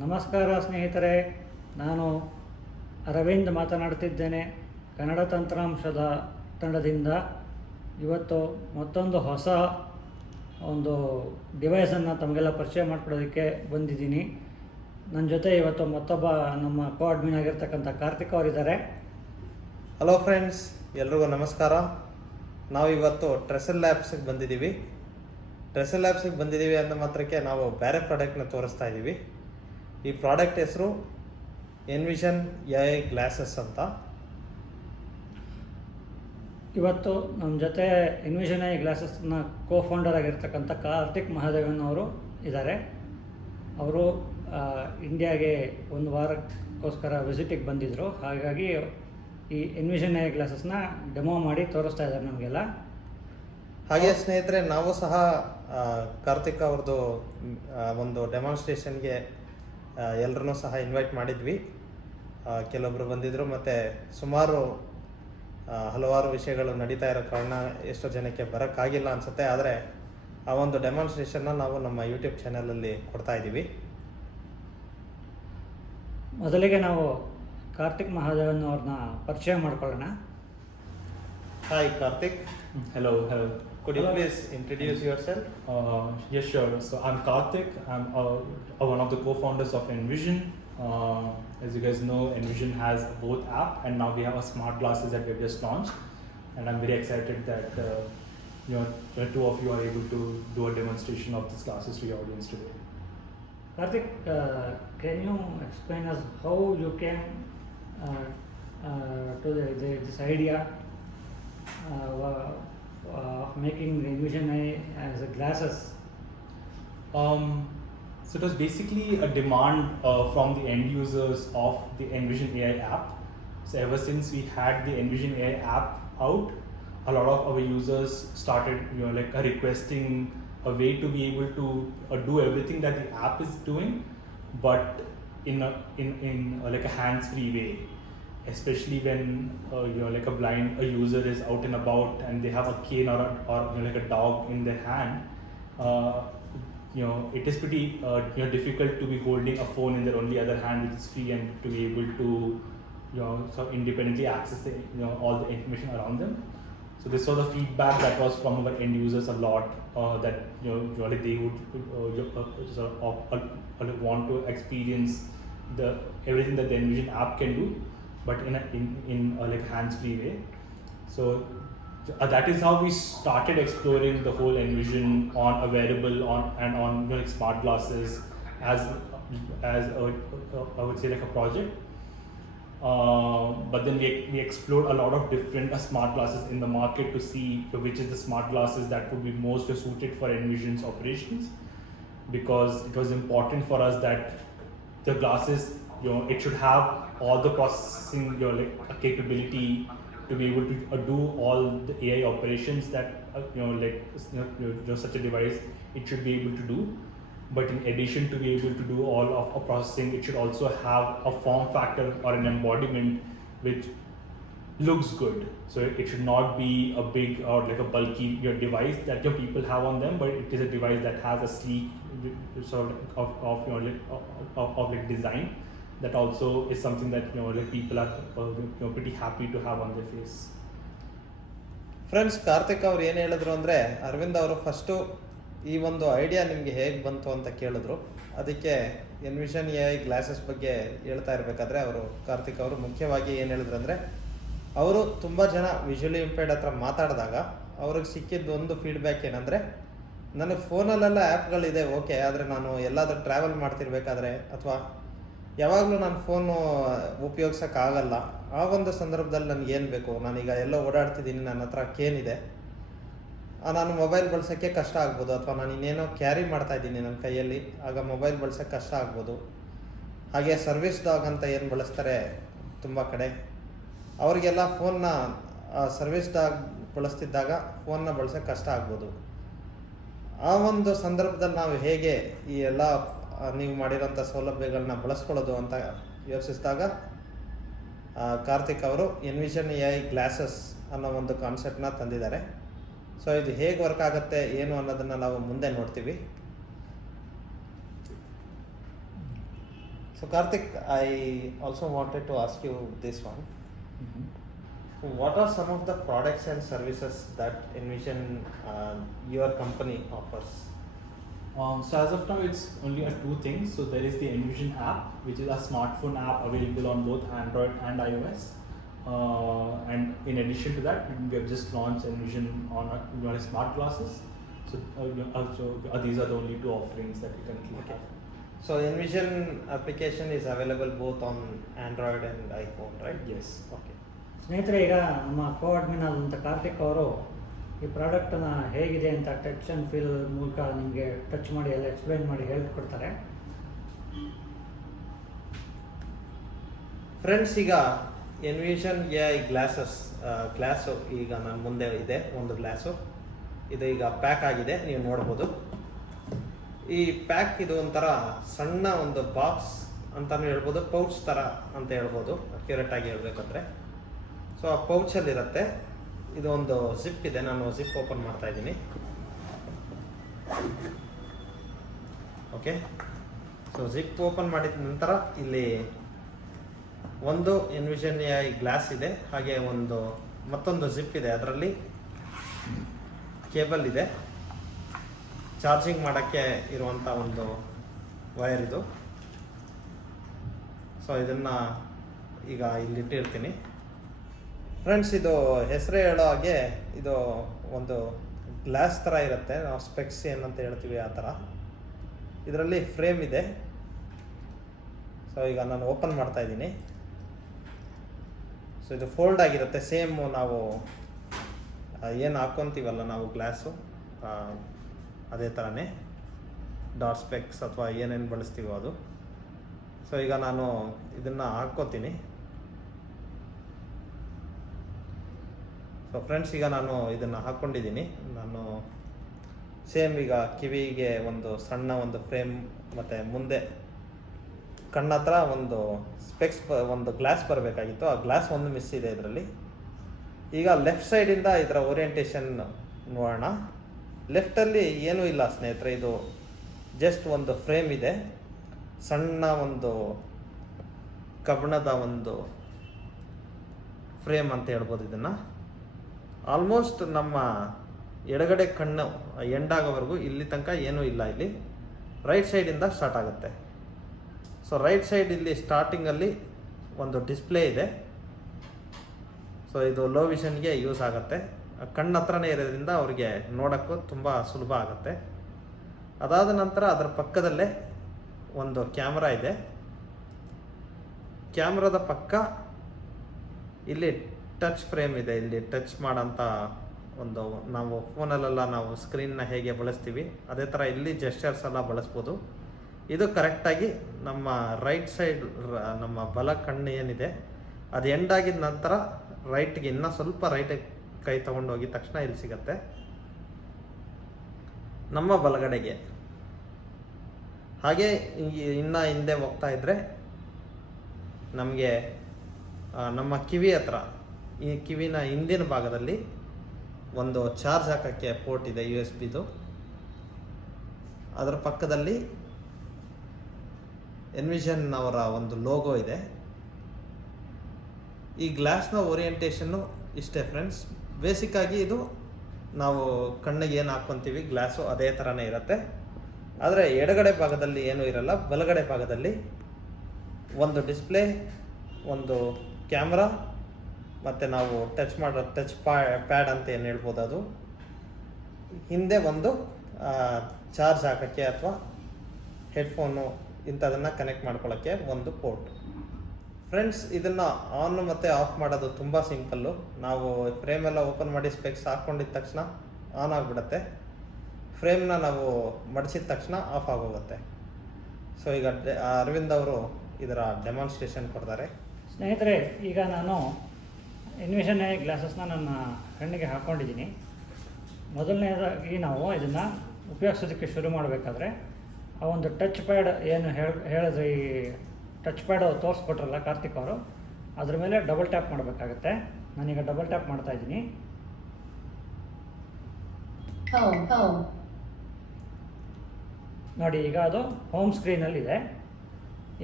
ನಮಸ್ಕಾರ ಸ್ನೇಹಿತರೆ, ನಾನು ಅರವಿಂದ್ ಮಾತನಾಡುತ್ತಿದ್ದೇನೆ ಕನ್ನಡ ತಂತ್ರಾಂಶದ ತಂಡದಿಂದ. ಇವತ್ತು ಮತ್ತೊಂದು ಹೊಸ ಒಂದು ಡಿವೈಸನ್ನು ತಮಗೆಲ್ಲ ಪರಿಚಯ ಮಾಡಿಕೊಡೋದಕ್ಕೆ ಬಂದಿದ್ದೀನಿ. ನನ್ನ ಜೊತೆ ಇವತ್ತು ಮತ್ತೊಬ್ಬ ನಮ್ಮ ಕೋಆಡ್ಮಿನ್ ಆಗಿರ್ತಕ್ಕಂಥ ಕಾರ್ತಿಕ್ ಅವರಿದ್ದಾರೆ. ಹಲೋ ಫ್ರೆಂಡ್ಸ್, ಎಲ್ರಿಗೂ ನಮಸ್ಕಾರ. ನಾವಿವತ್ತು ಟ್ರೆಸಲ್ ಲ್ಯಾಬ್ಸಿಗೆ ಬಂದಿದ್ದೀವಿ. ಟ್ರೆಸಲ್ ಲ್ಯಾಬ್ಸಿಗೆ ಬಂದಿದ್ದೀವಿ ಅಂದ ಮಾತ್ರಕ್ಕೆ ನಾವು ಬೇರೆ ಪ್ರಾಡಕ್ಟ್ನ ತೋರಿಸ್ತಾ ಇದ್ದೀವಿ. ಈ ಪ್ರಾಡಕ್ಟ್ ಹೆಸರು ಎನ್ವಿಷನ್ AI ಗ್ಲಾಸಸ್ ಅಂತ. ಇವತ್ತು ನಮ್ಮ ಜೊತೆ ಎನ್ವಿಷನ್ AI ಗ್ಲಾಸಸ್ನ ಕೋ-ಫೌಂಡರ್ ಆಗಿರ್ತಕ್ಕಂಥ ಕಾರ್ತಿಕ್ ಮಹಾದೇವನ್ ಅವರು ಇದ್ದಾರೆ. ಅವರು ಇಂಡಿಯಾಗೆ ಒಂದು ವಾರಕ್ಕೋಸ್ಕರ ವಿಸಿಟಿಗೆ ಬಂದಿದ್ದರು. ಹಾಗಾಗಿ ಈ ಎನ್ವಿಷನ್ AI ಗ್ಲಾಸಸ್ನ ಡೆಮೋ ಮಾಡಿ ತೋರಿಸ್ತಾ ಇದ್ದಾರೆ ನಮಗೆಲ್ಲ. ಹಾಗೆ ಸ್ನೇಹಿತರೆ, ನಾವು ಸಹ ಕಾರ್ತಿಕ್ ಅವ್ರದ್ದು ಒಂದು ಡೆಮಾನ್ಸ್ಟ್ರೇಷನ್ಗೆ ಎಲ್ಲರನ್ನೂ ಸಹ ಇನ್ವೈಟ್ ಮಾಡಿದ್ವಿ. ಕೆಲವೊಬ್ಬರು ಬಂದಿದ್ದರು ಮತ್ತು ಸುಮಾರು ಹಲವಾರು ವಿಷಯಗಳು ನಡೀತಾ ಇರೋ ಕಾರಣ ಎಷ್ಟೋ ಜನಕ್ಕೆ ಬರೋಕ್ಕಾಗಿಲ್ಲ ಅನಿಸುತ್ತೆ. ಆದರೆ ಆ ಒಂದು ಡೆಮಾನ್ಸ್ಟ್ರೇಷನ್ನ ನಾವು ನಮ್ಮ ಯೂಟ್ಯೂಬ್ ಚಾನಲಲ್ಲಿ ಕೊಡ್ತಾ ಇದ್ದೀವಿ. ಮೊದಲಿಗೆ ನಾವು ಕಾರ್ತಿಕ್ ಮಹಾದೇವನ್ ಅವ್ರನ್ನ ಪರಿಚಯ ಮಾಡ್ಕೊಳ್ಳೋಣ. Hi Karthik. Hello. Could you please introduce yourself? Yes, sure. So I'm Karthik. I'm one of the co-founders of Envision. As you guys know, Envision has both app and now we have a smart glasses that we have just launched. And I'm very excited that the two of you are able to do a demonstration of these glasses to your audience today. Karthik, can you explain us how you came to this idea of making Envision AI as a glasses? So it was basically a demand from the end users of the Envision AI app. So ever since we had the Envision AI app out, a lot of our users started requesting a way to be able to do everything that the app is doing, but in a hands-free way. Especially when a user is out and about and they have a cane or a dog in their hand. It is pretty difficult to be holding a phone in their only other hand, which is free, and to be able to independently access all the information around them. So this was the feedback that was from our end users a lot, that they would want to experience everything that the Envision app can do, but in a hands-free way. So that is how we started exploring the whole Envision on a wearable on smart glasses as I would say a project. But then we explored a lot of different smart glasses in the market to see which is the smart glasses that would be most suited for Envision's operations, because it was important for us that the glasses, it should have all the processing capability to be able to do all the AI operations that such a device it should be able to do. But in addition to be able to do all of a processing, it should also have a form factor or an embodiment which looks good. So it should not be a big or a bulky device that your people have on them, but it is a device that has a sleek sort of design that also is something that people are pretty happy to have on their face. Friends, Karthik ಅವ್ರು ಏನು ಹೇಳಿದ್ರು ಅಂದರೆ, ಅರವಿಂದ್ ಅವರು first ಈ ಒಂದು idea ನಿಮಗೆ ಹೇಗೆ ಬಂತು ಅಂತ ಕೇಳಿದ್ರು. ಅದಕ್ಕೆ ಎನ್ವಿಷನ್ AI ಗ್ಲಾಸಸ್ ಬಗ್ಗೆ ಹೇಳ್ತಾ ಇರಬೇಕಾದ್ರೆ ಕಾರ್ತಿಕ್ ಅವರು ಮುಖ್ಯವಾಗಿ ಏನು ಹೇಳಿದ್ರು ಅಂದರೆ, ಅವರು ತುಂಬ ಜನ ವಿಜುವಲಿ ಇಂಪೇರ್ಡ್ ಹತ್ರ ಮಾತಾಡಿದಾಗ ಅವ್ರಿಗೆ ಸಿಕ್ಕಿದ್ದು ಒಂದು ಫೀಡ್ಬ್ಯಾಕ್ ಏನಂದರೆ, ನನಗೆ ಫೋನಲ್ಲೆಲ್ಲ ಆ್ಯಪ್ಗಳಿದೆ ಓಕೆ, ಆದರೆ ನಾನು ಎಲ್ಲಾದರೂ ಟ್ರಾವೆಲ್ ಮಾಡ್ತಿರ್ಬೇಕಾದ್ರೆ ಅಥವಾ ಯಾವಾಗಲೂ ನಾನು ಫೋನು ಉಪಯೋಗಿಸೋಕ್ಕಾಗಲ್ಲ, ಆ ಒಂದು ಸಂದರ್ಭದಲ್ಲಿ ನನಗೇನು ಬೇಕು, ನಾನೀಗ ಎಲ್ಲೋ ಓಡಾಡ್ತಿದ್ದೀನಿ, ನನ್ನ ಹತ್ರ ಕೇನಿದೆ, ನಾನು ಮೊಬೈಲ್ ಬಳಸೋಕ್ಕೆ ಕಷ್ಟ ಆಗ್ಬೋದು, ಅಥವಾ ನಾನು ಇನ್ನೇನೋ ಕ್ಯಾರಿ ಮಾಡ್ತಾಯಿದ್ದೀನಿ ನನ್ನ ಕೈಯಲ್ಲಿ, ಆಗ ಮೊಬೈಲ್ ಬಳಸೋಕ್ಕೆ ಕಷ್ಟ ಆಗ್ಬೋದು. ಹಾಗೆ ಸರ್ವಿಸ್ ಡಾಗ್ ಅಂತ ಏನು ಬಳಸ್ತಾರೆ ತುಂಬ ಕಡೆ, ಅವರಿಗೆಲ್ಲ ಫೋನ್ನ ಸರ್ವಿಸ್ ಡಾಗ್ ಬಳಸ್ತಿದ್ದಾಗ ಫೋನ್ನ ಬಳಸೋಕ್ಕೆ ಕಷ್ಟ ಆಗ್ಬೋದು. ಆ ಒಂದು ಸಂದರ್ಭದಲ್ಲಿ ನಾವು ಹೇಗೆ ಈ ಎಲ್ಲ ನೀವು ಮಾಡಿರೋಂಥ ಸೌಲಭ್ಯಗಳನ್ನ ಬಳಸ್ಕೊಳ್ಳೋದು ಅಂತ ಯೋಚಿಸಿದಾಗ ಕಾರ್ತಿಕ್ ಅವರು ಎನ್ವಿಷನ್ AI ಗ್ಲಾಸಸ್ ಅನ್ನೋ ಒಂದು ಕಾನ್ಸೆಪ್ಟನ್ನ ತಂದಿದ್ದಾರೆ. ಸೊ ಇದು ಹೇಗೆ ವರ್ಕ್ ಆಗುತ್ತೆ ಏನು ಅನ್ನೋದನ್ನು ನಾವು ಮುಂದೆ ನೋಡ್ತೀವಿ. So Karthik, I also wanted to ask you this one. What are some of the products and services that Envision, your company offers? So as of now, it's only two things. So there is the Envision app, which is a smartphone app available on both Android and iOS. And in addition to that, we have just launched Envision on smart glasses. So these are the only two offerings that we currently have. So Envision application is available both on Android and iPhone, right? Yes. Okay. ಸ್ನೇಹಿತರೆ, ಈಗ ನಮ್ಮ ಕೋಅಡ್ಮಿನ್ ಆದಂಥ ಕಾರ್ತಿಕ್ ಅವರು ಈ ಪ್ರಾಡಕ್ಟನ್ನು ಹೇಗಿದೆ ಅಂತ touch and feel ಮೂಲಕ ನಿಮಗೆ ಟಚ್ ಮಾಡಿ ಎಲ್ಲ ಎಕ್ಸ್ಪ್ಲೈನ್ ಮಾಡಿ ಹೇಳ್ಕೊಡ್ತಾರೆ. ಫ್ರೆಂಡ್ಸ್, ಈಗ ಎನ್ವಿಷನ್ ಎಐ ಗ್ಲಾಸು ಈಗ ನನ್ನ ಮುಂದೆ ಇದೆ ಒಂದು ಗ್ಲಾಸು. ಇದು ಈಗ ಪ್ಯಾಕ್ ಆಗಿದೆ, ನೀವು ನೋಡ್ಬೋದು. ಈ ಪ್ಯಾಕ್ ಇದು ಒಂಥರ ಸಣ್ಣ ಒಂದು ಬಾಕ್ಸ್ ಅಂತಲೂ ಹೇಳ್ಬೋದು, ಪೌಚ್ ಥರ ಅಂತ ಹೇಳ್ಬೋದು ಅಕ್ಯುರೇಟಾಗಿ ಹೇಳ್ಬೇಕಂದ್ರೆ. ಸೊ ಆ ಪೌಚಲ್ಲಿರುತ್ತೆ. ಇದು ಒಂದು ಜಿಪ್ ಇದೆ, ನಾನು ಜಿಪ್ ಓಪನ್ ಮಾಡ್ತಾ ಇದ್ದೀನಿ. ಓಕೆ, ಸೊ ಜಿಪ್ ಓಪನ್ ಮಾಡಿದ ನಂತರ ಇಲ್ಲಿ ಒಂದು ಎನ್ವಿಷನ್ ಎಐ ಗ್ಲಾಸ್ ಇದೆ, ಹಾಗೆ ಮತ್ತೊಂದು ಜಿಪ್ ಇದೆ. ಅದರಲ್ಲಿ ಕೇಬಲ್ ಇದೆ, ಚಾರ್ಜಿಂಗ್ ಮಾಡೋಕ್ಕೆ ಇರುವಂಥ ಒಂದು ವೈರ್ ಇದು. ಸೊ ಇದನ್ನು ಈಗ ಇಲ್ಲಿಟ್ಟಿರ್ತೀನಿ. ಫ್ರೆಂಡ್ಸ್, ಇದು ಹೆಸರೇ ಹೇಳೋ ಹಾಗೆ ಇದು ಒಂದು ಗ್ಲಾಸ್ ಥರ ಇರುತ್ತೆ, ನಾವು ಸ್ಪೆಕ್ಸ್ ಏನಂತ ಹೇಳ್ತೀವಿ ಆ ಥರ. ಇದರಲ್ಲಿ ಫ್ರೇಮ್ ಇದೆ. ಸೊ ಈಗ ನಾನು ಓಪನ್ ಮಾಡ್ತಾ ಇದ್ದೀನಿ. ಸೊ ಇದು ಫೋಲ್ಡ್ ಆಗಿರುತ್ತೆ, ಸೇಮ್ ನಾವು ಏನು ಹಾಕ್ಕೊತೀವಲ್ಲ ನಾವು ಗ್ಲಾಸು, ಅದೇ ಥರನೇ ಡಾಟ್ ಸ್ಪೆಕ್ಸ್ ಅಥವಾ ಏನೇನು ಬಳಸ್ತೀವೋ ಅದು. ಸೊ ಈಗ ನಾನು ಇದನ್ನು ಹಾಕ್ಕೋತೀನಿ. ಸೊ ಫ್ರೆಂಡ್ಸ್, ಈಗ ನಾನು ಇದನ್ನು ಹಾಕ್ಕೊಂಡಿದ್ದೀನಿ. ನಾನು ಸೇಮ್ ಈಗ ಕಿವಿಗೆ ಒಂದು ಸಣ್ಣ ಒಂದು ಫ್ರೇಮ್ ಮತ್ತು ಮುಂದೆ ಕಣ್ಣತ್ರ ಒಂದು ಸ್ಪೆಕ್ಸ್ ಒಂದು ಗ್ಲಾಸ್ ಬರಬೇಕಾಗಿತ್ತು. ಆ ಗ್ಲಾಸ್ ಒಂದು ಮಿಸ್ ಇದೆ ಇದರಲ್ಲಿ. ಈಗ ಲೆಫ್ಟ್ ಸೈಡಿಂದ ಇದರ ಓರಿಯೆಂಟೇಷನ್ ನೋಡೋಣ. ಲೆಫ್ಟಲ್ಲಿ ಏನೂ ಇಲ್ಲ ಸ್ನೇಹಿತರೆ, ಇದು ಜಸ್ಟ್ ಒಂದು ಫ್ರೇಮ್ ಇದೆ, ಸಣ್ಣ ಒಂದು ಕಬ್ಬಿಣದ ಒಂದು ಫ್ರೇಮ್ ಅಂತ ಹೇಳ್ಬೋದು ಇದನ್ನು. ಆಲ್ಮೋಸ್ಟ್ ನಮ್ಮ ಎಡಗಡೆ ಕಣ್ಣು ಎಂಡಾಗೋವರೆಗೂ ಇಲ್ಲಿ ತನಕ ಏನೂ ಇಲ್ಲ. ಇಲ್ಲಿ ರೈಟ್ ಸೈಡಿಂದ ಸ್ಟಾರ್ಟ್ ಆಗುತ್ತೆ. ಸೊ ರೈಟ್ ಸೈಡ್ ಇಲ್ಲಿ ಸ್ಟಾರ್ಟಿಂಗಲ್ಲಿ ಒಂದು ಡಿಸ್ಪ್ಲೇ ಇದೆ. ಸೊ ಇದು ಲೋ ವಿಷನ್ಗೆ ಯೂಸ್ ಆಗುತ್ತೆ. ಕಣ್ಣು ಹತ್ರನೇ ಇರೋದ್ರಿಂದ ಅವ್ರಿಗೆ ನೋಡೋಕ್ಕೂ ತುಂಬ ಸುಲಭ ಆಗುತ್ತೆ. ಅದಾದ ನಂತರ ಅದರ ಪಕ್ಕದಲ್ಲೇ ಒಂದು ಕ್ಯಾಮ್ರಾ ಇದೆ. ಕ್ಯಾಮ್ರಾದ ಪಕ್ಕ ಇಲ್ಲಿ ಟಚ್ ಫ್ರೇಮ್ ಇದೆ. ಇಲ್ಲಿ ಟಚ್ ಮಾಡೋಂಥ ಒಂದು, ನಾವು ಫೋನಲ್ಲೆಲ್ಲ ನಾವು ಸ್ಕ್ರೀನ್ನ ಹೇಗೆ ಬಳಸ್ತೀವಿ ಅದೇ ಥರ ಇಲ್ಲಿ ಜೆಸ್ಚರ್ಸ್ ಎಲ್ಲ ಬಳಸ್ಬೋದು. ಇದು ಕರೆಕ್ಟಾಗಿ ನಮ್ಮ ರೈಟ್ ಸೈಡ್, ನಮ್ಮ ಬಲ ಕಣ್ಣು ಏನಿದೆ ಅದು ಎಂಡ್ ಆಗಿದ ನಂತರ ರೈಟ್ಗೆ ಇನ್ನೂ ಸ್ವಲ್ಪ ರೈಟಿಗೆ ಕೈ ತೊಗೊಂಡೋಗಿದ ತಕ್ಷಣ ಇಲ್ಲಿ ಸಿಗುತ್ತೆ. ನಮ್ಮ ಬಲಗಡೆಗೆ ಹಾಗೆ ಇನ್ನು ಹಿಂದೆ ಹೋಗ್ತಾ ಇದ್ದರೆ ನಮಗೆ ನಮ್ಮ ಕಿವಿ ಹತ್ರ, ಈ ಕಿವಿನ ಹಿಂದಿನ ಭಾಗದಲ್ಲಿ ಒಂದು ಚಾರ್ಜ್ ಹಾಕೋಕ್ಕೆ ಪೋರ್ಟ್ ಇದೆ, USB. ಅದರ ಪಕ್ಕದಲ್ಲಿ ಎನ್ವಿಷನ್ ಅವರ ಒಂದು ಲೋಗೋ ಇದೆ. ಈ ಗ್ಲಾಸ್ನ ಓರಿಯೆಂಟೇಷನ್ನು ಇಷ್ಟೇ ಫ್ರೆಂಡ್ಸ್. ಬೇಸಿಕ್ಕಾಗಿ ಇದು ನಾವು ಕಣ್ಣಿಗೆ ಏನು ಹಾಕ್ಕೊತೀವಿ ಗ್ಲಾಸು ಅದೇ ಥರನೇ ಇರುತ್ತೆ. ಆದರೆ ಎಡಗಡೆ ಭಾಗದಲ್ಲಿ ಏನೂ ಇರಲ್ಲ. ಬಲಗಡೆ ಭಾಗದಲ್ಲಿ ಒಂದು ಡಿಸ್ಪ್ಲೇ, ಒಂದು ಕ್ಯಾಮ್ರಾ, ಮತ್ತು ನಾವು ಟಚ್ ಪ್ಯಾಡ್ ಅಂತ ಏನು ಹೇಳ್ಬೋದು ಅದು. ಹಿಂದೆ ಒಂದು ಚಾರ್ಜ್ ಹಾಕೋಕ್ಕೆ ಅಥವಾ ಹೆಡ್ಫೋನು ಇಂಥದನ್ನು ಕನೆಕ್ಟ್ ಮಾಡ್ಕೊಳ್ಳೋಕ್ಕೆ ಒಂದು ಪೋರ್ಟ್. ಫ್ರೆಂಡ್ಸ್, ಇದನ್ನು ಆನ್ ಮತ್ತು ಆಫ್ ಮಾಡೋದು ತುಂಬ ಸಿಂಪಲ್ಲು. ನಾವು ಫ್ರೇಮೆಲ್ಲ ಓಪನ್ ಮಾಡಿ ಸ್ಪೆಕ್ಸ್ ಹಾಕ್ಕೊಂಡಿದ್ದ ತಕ್ಷಣ ಆನ್ ಆಗಿಬಿಡುತ್ತೆ. ಫ್ರೇಮ್ನ ನಾವು ಮಡಿಸಿದ ತಕ್ಷಣ ಆಫ್ ಆಗೋಗುತ್ತೆ. ಸೊ ಈಗ ಅರವಿಂದ್ ಅವರು ಇದರ ಡೆಮಾನ್ಸ್ಟ್ರೇಷನ್ ಕೊಡ್ತಾರೆ. ಸ್ನೇಹಿತರೆ, ಈಗ ನಾನು ಎನ್ವಿಷನ್ ಎಐ ಗ್ಲಾಸಸ್ನ ನನ್ನ ಕಣ್ಣಿಗೆ ಹಾಕ್ಕೊಂಡಿದ್ದೀನಿ. ಮೊದಲನೇದಾಗಿ ನಾವು ಇದನ್ನು ಉಪಯೋಗಿಸೋದಕ್ಕೆ ಶುರು ಮಾಡಬೇಕಾದ್ರೆ ಆ ಒಂದು ಟಚ್ ಪ್ಯಾಡ್ ಏನು ಹೇಳಿದ್ರೆ, ಈ ಟಚ್ ಪ್ಯಾಡ್ ತೋರಿಸ್ಕೊಟ್ರಲ್ಲ ಕಾರ್ತಿಕ್ ಅವರು, ಅದ್ರ ಮೇಲೆ ಡಬಲ್ ಟ್ಯಾಪ್ ಮಾಡಬೇಕಾಗತ್ತೆ. ನಾನೀಗ ಡಬಲ್ ಟ್ಯಾಪ್ ಮಾಡ್ತಾ ಇದ್ದೀನಿ. ನೋಡಿ, ಈಗ ಅದು ಹೋಮ್ ಸ್ಕ್ರೀನಲ್ಲಿದೆ.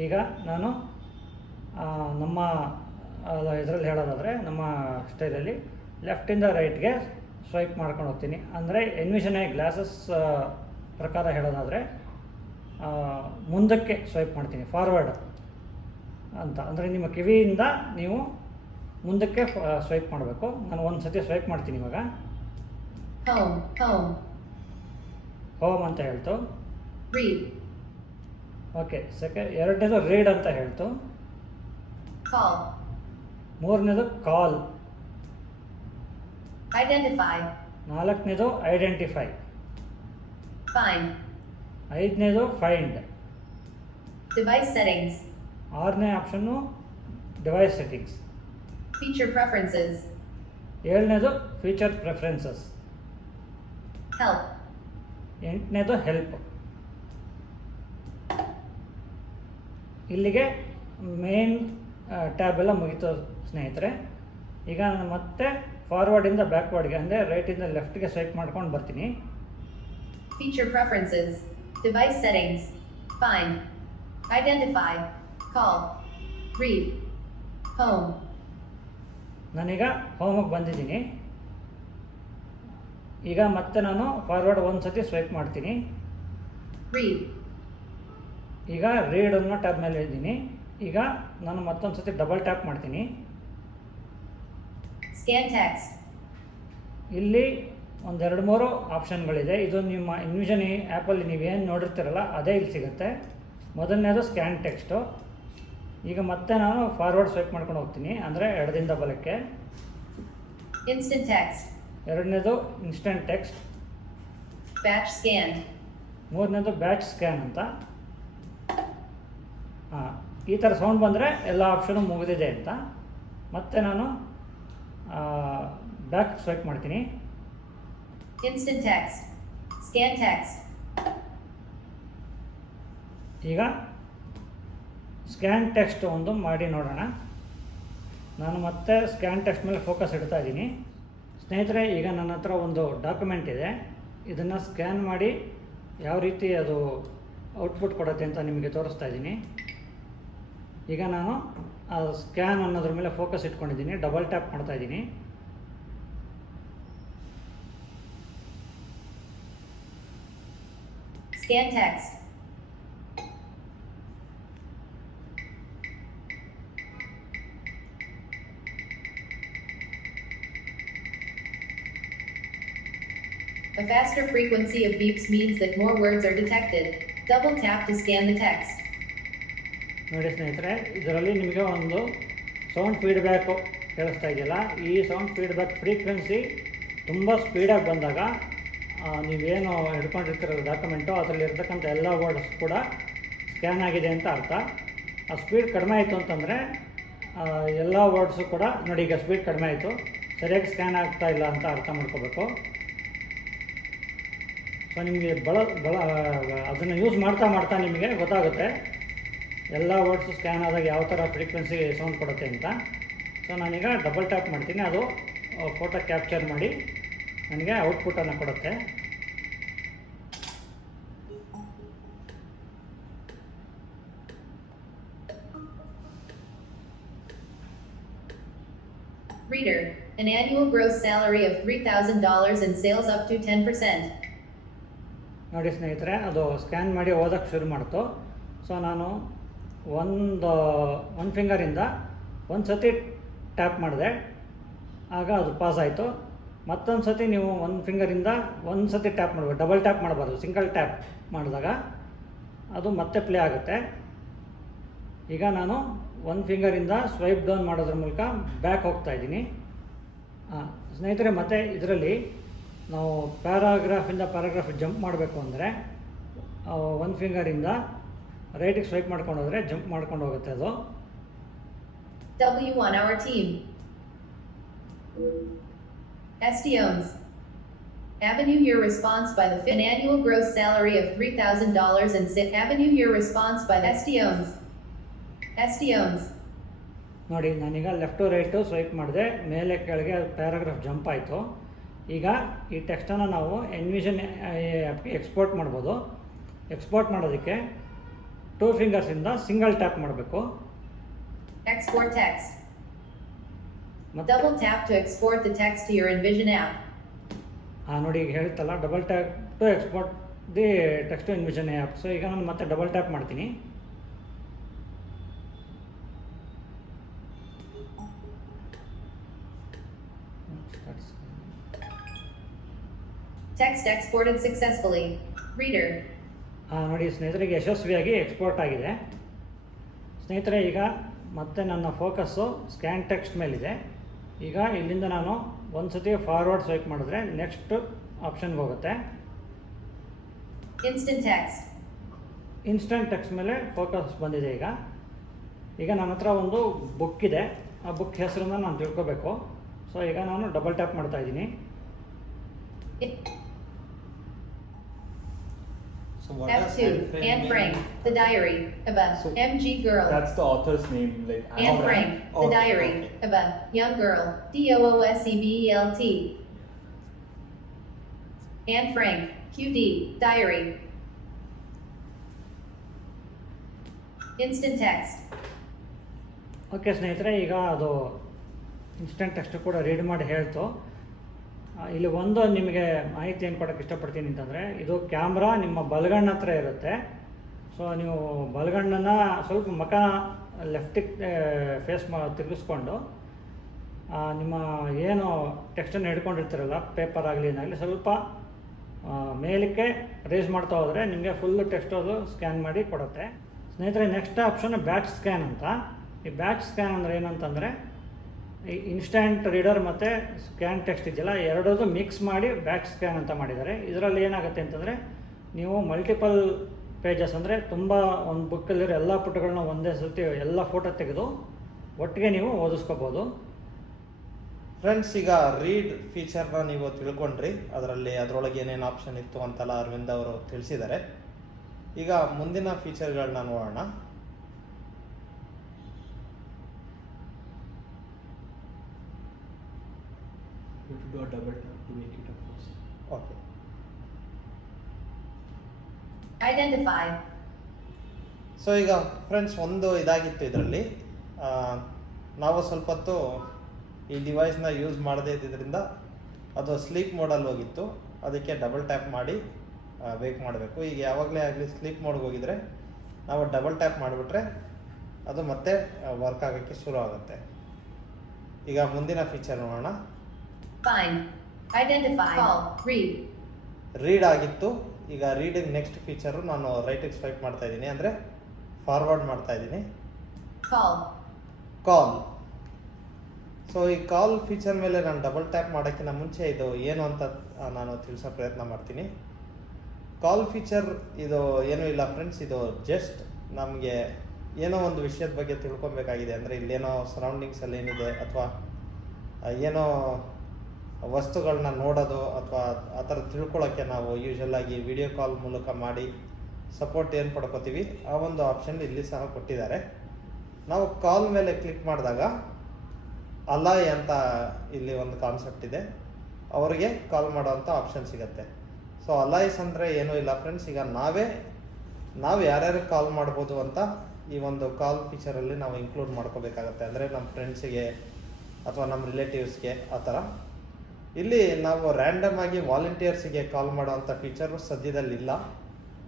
ಈಗ ನಾನು ನಮ್ಮ ಇದರಲ್ಲಿ ಹೇಳೋದಾದರೆ ನಮ್ಮ ಸ್ಟೈಲಲ್ಲಿ ಲೆಫ್ಟಿಂದ ರೈಟ್ಗೆ ಸ್ವೈಪ್ ಮಾಡ್ಕೊಂಡು ಹೋಗ್ತೀನಿ. ಅಂದರೆ ಎನ್ವಿಷನ್ ಗ್ಲಾಸಸ್ ಪ್ರಕಾರ ಹೇಳೋದಾದರೆ ಮುಂದಕ್ಕೆ ಸ್ವೈಪ್ ಮಾಡ್ತೀನಿ, ಫಾರ್ವರ್ಡ್ ಅಂತ. ಅಂದರೆ ನಿಮ್ಮ ಕಿವಿಯಿಂದ ನೀವು ಮುಂದಕ್ಕೆ ಸ್ವೈಪ್ ಮಾಡಬೇಕು. ನಾನು ಒಂದು ಸತಿ ಸ್ವೈಪ್ ಮಾಡ್ತೀನಿ ಇವಾಗ. ಹೋಮ್ ಅಂತ ಹೇಳ್ತು. ಓಕೆ, ಎರಡನೇದು ರೀಡ್ ಅಂತ ಹೇಳ್ತು. ಮೂರನೇದು ಕಾಲ್. ನಾಲ್ಕನೇದು ಐಡೆಂಟಿಫೈ. ಐದನೇದು ಫೈಂಡ್. ಆರನೇ ಆಪ್ಷನ್ನು ಡಿವೈಸ್ ಸೆಟ್ಟಿಂಗ್ಸ್. ಏಳನೇದು ಫೀಚರ್ ಪ್ರೆಫರೆನ್ಸಸ್. ಎಂಟನೇದು ಹೆಲ್ಪ್. ಇಲ್ಲಿಗೆ ಮೇನ್ ಟ್ಯಾಬ್ ಎಲ್ಲ ಮುಗೀತು ಸ್ನೇಹಿತರೆ. ಈಗ ನಾನು ಮತ್ತೆ ಫಾರ್ವರ್ಡಿಂದ ಬ್ಯಾಕ್ವರ್ಡ್ಗೆ ಅಂದರೆ ರೈಟಿಂದ ಲೆಫ್ಟ್ಗೆ ಸ್ವೈಪ್ ಮಾಡ್ಕೊಂಡು ಬರ್ತೀನಿ. Feature preferences, device settings, find, identify, call, read, home. ನಾನೀಗ ಹೋಮಿಗೆ ಬಂದಿದ್ದೀನಿ. ಈಗ ಮತ್ತೆ ನಾನು ಫಾರ್ವರ್ಡ್ ಒಂದು ಸತಿ ಸ್ವೈಪ್ ಮಾಡ್ತೀನಿ. Read. ಈಗ ರೀಡ್ ಅನ್ನೋ ಟ್ಯಾಬ್ ಮೇಲೆ ಇದ್ದೀನಿ. ಈಗ ನಾನು ಮತ್ತೊಂದು ಸತಿ ಡಬಲ್ ಟ್ಯಾಪ್ ಮಾಡ್ತೀನಿ. Scan text. ಇಲ್ಲಿ ಒಂದೆರಡು ಮೂರು ಆಪ್ಷನ್ಗಳಿದೆ. ಇದು ನಿಮ್ಮ ಎನ್ವಿಷನ್ ಆ್ಯಪಲ್ಲಿ ನೀವೇನು ನೋಡಿರ್ತೀರಲ್ಲ ಅದೇ ಇಲ್ಲಿ ಸಿಗುತ್ತೆ. ಮೊದಲನೇದು ಸ್ಕ್ಯಾನ್ ಟೆಕ್ಸ್ಟು. ಈಗ ಮತ್ತೆ ನಾನು ಫಾರ್ವರ್ಡ್ ಸ್ವೈಪ್ ಮಾಡ್ಕೊಂಡು ಹೋಗ್ತೀನಿ, ಅಂದರೆ ಎಡದಿಂದ ಬಲಕ್ಕೆ. Instant text. ಎರಡನೇದು ಇನ್ಸ್ಟೆಂಟ್ ಟೆಕ್ಸ್ಟ್. Batch scan. ಮೂರನೇದು ಬ್ಯಾಚ್ ಸ್ಕ್ಯಾನ್ ಅಂತ. ಈ ಥರ ಸೌಂಡ್ ಬಂದರೆ ಎಲ್ಲ ಆಪ್ಷನು ಮುಗಿದಿದೆ ಅಂತ. ಮತ್ತೆ ನಾನು ಬ್ಯಾಕ್ ಸ್ವೈಪ್ ಮಾಡ್ತೀನಿ. Instant text. Scan text. ಈಗ ಸ್ಕ್ಯಾನ್ ಟೆಕ್ಸ್ಟ್ ಒಂದು ಮಾಡಿ ನೋಡೋಣ. ನಾನು ಮತ್ತೆ ಸ್ಕ್ಯಾನ್ ಟೆಕ್ಸ್ಟ್ ಮೇಲೆ ಫೋಕಸ್ ಇಡ್ತಾ ಇದ್ದೀನಿ. ಸ್ನೇಹಿತರೆ, ಈಗ ನನ್ನ ಹತ್ರ ಒಂದು ಡಾಕ್ಯುಮೆಂಟ್ ಇದೆ. ಇದನ್ನು ಸ್ಕ್ಯಾನ್ ಮಾಡಿ ಯಾವ ರೀತಿ ಅದು ಔಟ್ಪುಟ್ ಕೊಡುತ್ತೆ ಅಂತ ನಿಮಗೆ ತೋರಿಸ್ತಾ ಇದ್ದೀನಿ. ಈಗ ನಾನು ಆ ಸ್ಕ್ಯಾನ್ ಅನ್ನೋದ್ರ ಮೇಲೆ ಫೋಕಸ್ ಇಟ್ಕೊಂಡಿದ್ದೀನಿ. ಡಬಲ್ ಟ್ಯಾಪ್ ಮಾಡ್ತಾ ಇದ್ದೀನಿ. Scan text. A faster frequency of beeps means that more words are detected. Double tap to scan the text. ನೋಡಿ ಸ್ನೇಹಿತರೆ, ಇದರಲ್ಲಿ ನಿಮಗೆ ಒಂದು ಸೌಂಡ್ ಫೀಡ್ಬ್ಯಾಕು ಕೇಳಿಸ್ತಾ ಇದೆಯಲ್ಲ. ಈ ಸೌಂಡ್ ಫೀಡ್ಬ್ಯಾಕ್ ಫ್ರೀಕ್ವೆನ್ಸಿ ತುಂಬ ಸ್ಪೀಡಾಗಿ ಬಂದಾಗ ನೀವೇನು ಹಿಡ್ಕೊಂಡಿರ್ತಿರೋ ಡಾಕ್ಯುಮೆಂಟು ಅದರಲ್ಲಿ ಇರ್ತಕ್ಕಂಥ ಎಲ್ಲ ವರ್ಡ್ಸ್ ಕೂಡ ಸ್ಕ್ಯಾನ್ ಆಗಿದೆ ಅಂತ ಅರ್ಥ. ಆ ಸ್ಪೀಡ್ ಕಡಿಮೆ ಆಯಿತು ಅಂತಂದರೆ ಎಲ್ಲ ವರ್ಡ್ಸು ಕೂಡ ನೋಡಿ, ಈಗ ಸ್ಪೀಡ್ ಕಡಿಮೆ ಆಯಿತು, ಸರಿಯಾಗಿ ಸ್ಕ್ಯಾನ್ ಆಗ್ತಾ ಇಲ್ಲ ಅಂತ ಅರ್ಥ ಮಾಡ್ಕೋಬೇಕು. ಸೊ ನಿಮಗೆ ಅದನ್ನು ಯೂಸ್ ಮಾಡ್ತಾ ನಿಮಗೆ ಗೊತ್ತಾಗುತ್ತೆ ಎಲ್ಲ ವರ್ಡ್ಸು ಸ್ಕ್ಯಾನ್ ಆದಾಗ ಯಾವ ಥರ ಫ್ರೀಕ್ವೆನ್ಸಿ ಸೌಂಡ್ ಕೊಡುತ್ತೆ ಅಂತ. ಸೊ ನಾನೀಗ ಡಬಲ್ ಟ್ಯಾಪ್ ಮಾಡ್ತೀನಿ. ಅದು ಫೋಟೋ ಕ್ಯಾಪ್ಚರ್ ಮಾಡಿ ನನಗೆ ಔಟ್ಪುಟ್ಟನ್ನು ಕೊಡುತ್ತೆ. Reader, an annual gross salary of $3,000 and sales up to 10%. ನೋಡಿ ಸ್ನೇಹಿತರೆ, ಅದು ಸ್ಕ್ಯಾನ್ ಮಾಡಿ ಓದೋಕ್ಕೆ ಶುರು ಮಾಡ್ತು. ಸೊ ನಾನು ಒಂದು ಫಿಂಗರಿಂದ ಒಂದು ಸತಿ ಟ್ಯಾಪ್ ಮಾಡಿದೆ, ಆಗ ಅದು ಪಾಸ್ ಆಯಿತು. ಮತ್ತೊಂದು ಸತಿ ನೀವು ಒಂದು ಫಿಂಗರಿಂದ ಒಂದು ಸತಿ ಟ್ಯಾಪ್ ಮಾಡಬೇಕು, ಡಬಲ್ ಟ್ಯಾಪ್ ಮಾಡಬಾರ್ದು. ಸಿಂಗಲ್ ಟ್ಯಾಪ್ ಮಾಡಿದಾಗ ಅದು ಮತ್ತೆ ಪ್ಲೇ ಆಗುತ್ತೆ. ಈಗ ನಾನು ಒಂದು ಫಿಂಗರಿಂದ ಸ್ವೈಪ್ ಡೌನ್ ಮಾಡೋದ್ರ ಮೂಲಕ ಬ್ಯಾಕ್ ಹೋಗ್ತಾ ಇದ್ದೀನಿ. ಸ್ನೇಹಿತರೆ, ಮತ್ತು ಇದರಲ್ಲಿ ನಾವು ಪ್ಯಾರಾಗ್ರಾಫ್ ಜಂಪ್ ಮಾಡಬೇಕು ಅಂದರೆ ಒಂದು ಫಿಂಗರಿಂದ ರೈಟಿಗೆ ಸ್ವೈಪ್ ಮಾಡ್ಕೊಂಡು ಹೋದರೆ ಜಂಪ್ ಮಾಡ್ಕೊಂಡು ಹೋಗುತ್ತೆ ಅದು. W on our team. STOs. Avenue your response by the an annual gross salary of $3,000 and Avenue your response by the STOs. ನೋಡಿ, ನಾನೀಗ ಲೆಫ್ಟು ರೈಟು ಸ್ವೈಪ್ ಮಾಡಿದೆ, ಮೇಲೆ ಕೆಳಗೆ ಪ್ಯಾರಾಗ್ರಾಫ್ ಜಂಪ್ ಆಯಿತು. ಈಗ ಈ ಟೆಕ್ಸ್ಟನ್ನು ನಾವು ಎನ್ವಿಷನ್ ಆ್ಯಪ್ಗೆ ಎಕ್ಸ್ಪೋರ್ಟ್ ಮಾಡ್ಬೋದು. ಎಕ್ಸ್ಪೋರ್ಟ್ ಮಾಡೋದಕ್ಕೆ 2 ಫಿಂಗರ್ಸಿಂದ ಸಿಂಗಲ್ ಟ್ಯಾಪ್ ಮಾಡಬೇಕು. Export text. ಮತ್ತೆ Double tap to export the text to your Envision app. ನೋಡಿ ಈಗ ಹೇಳ್ತಲ್ಲ double tap to export the text to Envision app. So ಈಗ ನಾನು ಮತ್ತೆ ಡಬಲ್ ಟ್ಯಾಪ್ ಮಾಡ್ತೀನಿ. Text exported successfully. Reader. ನೋಡಿ ಸ್ನೇಹಿತರಿಗೆ ಯಶಸ್ವಿಯಾಗಿ ಎಕ್ಸ್ಪೋರ್ಟ್ ಆಗಿದೆ. ಸ್ನೇಹಿತರೆ ಈಗ ಮತ್ತೆ ನನ್ನ ಫೋಕಸ್ಸು ಸ್ಕ್ಯಾನ್ ಟೆಕ್ಸ್ಟ್ ಮೇಲಿದೆ. ಈಗ ಇಲ್ಲಿಂದ ನಾನು ಒಂದು ಸತಿ ಫಾರ್ವರ್ಡ್ ಸ್ವೈಪ್ ಮಾಡಿದ್ರೆ ನೆಕ್ಸ್ಟ್ ಆಪ್ಷನ್ಗೆ ಹೋಗುತ್ತೆ. Instant text. ಇನ್ಸ್ಟೆಂಟ್ ಟೆಕ್ಸ್ಟ್ ಮೇಲೆ ಫೋಕಸ್ ಬಂದಿದೆ. ಈಗ ನನ್ನ ಹತ್ರ ಒಂದು ಬುಕ್ ಇದೆ. ಆ ಬುಕ್ ಹೆಸರನ್ನು ನಾನು ತಿಳ್ಕೊಬೇಕು. ಸೊ ಈಗ ನಾನು ಡಬಲ್ ಟ್ಯಾಪ್ ಮಾಡ್ತಾ ಇದ್ದೀನಿ. So what does F2. Anne Frank. The Diary of a MG Girl. That's the author's name, like Anne Frank. The Okay, Diary okay. of a Young Girl. DOOSEBELT. Anne Frank. QD. Diary. Instant text. Okay ಸ್ನೇಹಿತರೆ, ಈಗ ಅದು instant text ಕೂಡ read ಮಾಡಿ ಹೇಳ್ತು. ಇಲ್ಲಿ ಒಂದು ನಿಮಗೆ ಮಾಹಿತಿ ಏನು ಕೊಡೋಕ್ಕೆ ಇಷ್ಟಪಡ್ತೀನಿ ಅಂತಂದರೆ, ಇದು ಕ್ಯಾಮ್ರಾ ನಿಮ್ಮ ಬಲಗಣ್ಣ ಹತ್ರ ಇರುತ್ತೆ. ಸೊ ನೀವು ಬಲಗಣ್ಣನ್ನು ಸ್ವಲ್ಪ ಮಕ ಲೆಫ್ಟಿಗೆ ಫೇಸ್ ತಿರುಗಿಸ್ಕೊಂಡು ನಿಮ್ಮ ಏನು ಟೆಕ್ಸ್ಟನ್ನು ಹಿಡ್ಕೊಂಡಿರ್ತೀರಲ್ಲ, ಪೇಪರ್ ಆಗಲಿ ಏನಾಗಲಿ, ಸ್ವಲ್ಪ ಮೇಲಕ್ಕೆ ರೇಸ್ ಮಾಡ್ತಾ ಹೋದರೆ ನಿಮಗೆ ಫುಲ್ಲು ಟೆಕ್ಸ್ಟ್ ಅದು ಸ್ಕ್ಯಾನ್ ಮಾಡಿ ಕೊಡುತ್ತೆ. ಸ್ನೇಹಿತರೆ, ನೆಕ್ಸ್ಟ್ ಆಪ್ಷನ್ ಬ್ಯಾಚ್ ಸ್ಕ್ಯಾನ್ ಅಂತ. ಈ ಬ್ಯಾಚ್ ಸ್ಕ್ಯಾನ್ ಅಂದರೆ ಏನಂತಂದರೆ, ಈ ಇನ್ಸ್ಟಂಟ್ ರೀಡರ್ ಮತ್ತು ಸ್ಕ್ಯಾನ್ ಟೆಕ್ಸ್ಟ್ ಇದೆಯಲ್ಲ, ಎರಡದು ಮಿಕ್ಸ್ ಮಾಡಿ ಬ್ಯಾಚ್ ಸ್ಕ್ಯಾನ್ ಅಂತ ಮಾಡಿದ್ದಾರೆ. ಇದರಲ್ಲಿ ಏನಾಗುತ್ತೆ ಅಂತಂದರೆ, ನೀವು ಮಲ್ಟಿಪಲ್ ಪೇಜಸ್ ಅಂದರೆ ತುಂಬ ಒಂದು ಬುಕ್ಕಲ್ಲಿರೋ ಎಲ್ಲ ಪುಟಗಳನ್ನ ಒಂದೇ ಸರ್ತಿ ಎಲ್ಲ ಫೋಟೋ ತೆಗೆದು ಒಟ್ಟಿಗೆ ನೀವು ಓದಿಸ್ಕೋಬೋದು. ಫ್ರೆಂಡ್ಸ್, ಈಗ ರೀಡ್ ಫೀಚರ್ನ ನೀವು ತಿಳ್ಕೊಂಡ್ರಿ. ಅದರೊಳಗೆ ಏನೇನು ಆಪ್ಷನ್ ಇತ್ತು ಅಂತೆಲ್ಲ ಅರವಿಂದ್ ಅವರು ತಿಳಿಸಿದ್ದಾರೆ. ಈಗ ಮುಂದಿನ ಫೀಚರ್ಗಳನ್ನ ನೋಡೋಣ. You have to do a double tap to make it up first. Okay. Identify. So ಈಗ ಫ್ರೆಂಡ್ಸ್, ಒಂದು ಇದಾಗಿತ್ತು ಇದರಲ್ಲಿ. ನಾವು ಸ್ವಲ್ಪ ಹೊತ್ತು ಈ ಡಿವೈಸ್ನ ಯೂಸ್ ಮಾಡದೇ ಇದ್ದಿದ್ದರಿಂದ ಅದು ಸ್ಲೀಪ್ ಮೋಡಲ್ಲಿ ಹೋಗಿತ್ತು. ಅದಕ್ಕೆ ಡಬಲ್ ಟ್ಯಾಪ್ ಮಾಡಿ ವೇಕ್ ಮಾಡಬೇಕು. ಈಗ ಯಾವಾಗಲೇ ಆಗಲಿ ಸ್ಲೀಪ್ ಮೋಡ್ಗೆ ಹೋಗಿದರೆ ನಾವು ಡಬಲ್ ಟ್ಯಾಪ್ ಮಾಡಿಬಿಟ್ರೆ ಅದು ಮತ್ತೆ ವರ್ಕ್ ಆಗೋಕ್ಕೆ ಶುರು ಆಗುತ್ತೆ. ಈಗ ಮುಂದಿನ ಫೀಚರ್ ನೋಡೋಣ. Find. Identify. Call. Read. Read ಆಗಿತ್ತು. ಈಗ ರೀಡಿಂಗ್ ನೆಕ್ಸ್ಟ್ ಫೀಚರು ನಾನು ರೈಟಿಗೆ ಸ್ವೈಪ್ ಮಾಡ್ತಾ ಇದ್ದೀನಿ, ಅಂದರೆ ಫಾರ್ವರ್ಡ್ ಮಾಡ್ತಾ ಇದ್ದೀನಿ. Call. ಕಾಲ್. ಸೊ ಈ ಕಾಲ್ ಫೀಚರ್ ಮೇಲೆ ನಾನು ಡಬಲ್ ಟ್ಯಾಪ್ ಮಾಡೋಕ್ಕಿಂತ ಮುಂಚೆ ಇದು ಏನು ಅಂತ ನಾನು ತಿಳಿಸೋ ಪ್ರಯತ್ನ ಮಾಡ್ತೀನಿ. ಕಾಲ್ ಫೀಚರ್ ಇದು ಏನೂ ಇಲ್ಲ ಫ್ರೆಂಡ್ಸ್. ಇದು ಜಸ್ಟ್ ನಮಗೆ ಏನೋ ಒಂದು ವಿಷಯದ ಬಗ್ಗೆ ತಿಳ್ಕೊಬೇಕಾಗಿದೆ ಅಂದರೆ, ಇಲ್ಲೇನೋ ಸರೌಂಡಿಂಗ್ಸಲ್ಲಿ ಏನಿದೆ ಅಥವಾ ಏನೋ ವಸ್ತುಗಳನ್ನ ನೋಡೋದು ಅಥವಾ ಆ ಥರ ತಿಳ್ಕೊಳ್ಳೋಕ್ಕೆ ನಾವು ಯೂಶ್ವಲಾಗಿ ವಿಡಿಯೋ ಕಾಲ್ ಮೂಲಕ ಮಾಡಿ ಸಪೋರ್ಟ್ ಏನು ಪಡ್ಕೋತೀವಿ, ಆ ಒಂದು ಆಪ್ಷನ್ ಇಲ್ಲಿ ಸಹ ಕೊಟ್ಟಿದ್ದಾರೆ. ನಾವು ಕಾಲ್ ಮೇಲೆ ಕ್ಲಿಕ್ ಮಾಡಿದಾಗ ಅಲಾಯ್ ಅಂತ ಇಲ್ಲಿ ಒಂದು ಕಾನ್ಸೆಪ್ಟ್ ಇದೆ, ಅವರಿಗೆ ಕಾಲ್ ಮಾಡೋವಂಥ ಆಪ್ಷನ್ ಸಿಗುತ್ತೆ. ಸೊ ಅಲಾಯ್ಸ್ ಅಂದರೆ ಏನೂ ಇಲ್ಲ ಫ್ರೆಂಡ್ಸ್. ಈಗ ನಾವು ಯಾರ್ಯಾರಿಗೆ ಕಾಲ್ ಮಾಡ್ಬೋದು ಅಂತ ಈ ಒಂದು ಕಾಲ್ ಫೀಚರಲ್ಲಿ ನಾವು ಇನ್ಕ್ಲೂಡ್ ಮಾಡ್ಕೋಬೇಕಾಗತ್ತೆ. ಅಂದರೆ ನಮ್ಮ ಫ್ರೆಂಡ್ಸಿಗೆ ಅಥವಾ ನಮ್ಮ ರಿಲೇಟಿವ್ಸ್ಗೆ ಆ ಥರ. ಇಲ್ಲಿ ನಾವು ರ್ಯಾಂಡಮ್ ಆಗಿ ವಾಲಂಟಿಯರ್ಸಿಗೆ ಕಾಲ್ ಮಾಡೋವಂಥ ಫೀಚರು ಸದ್ಯದಲ್ಲಿಲ್ಲ.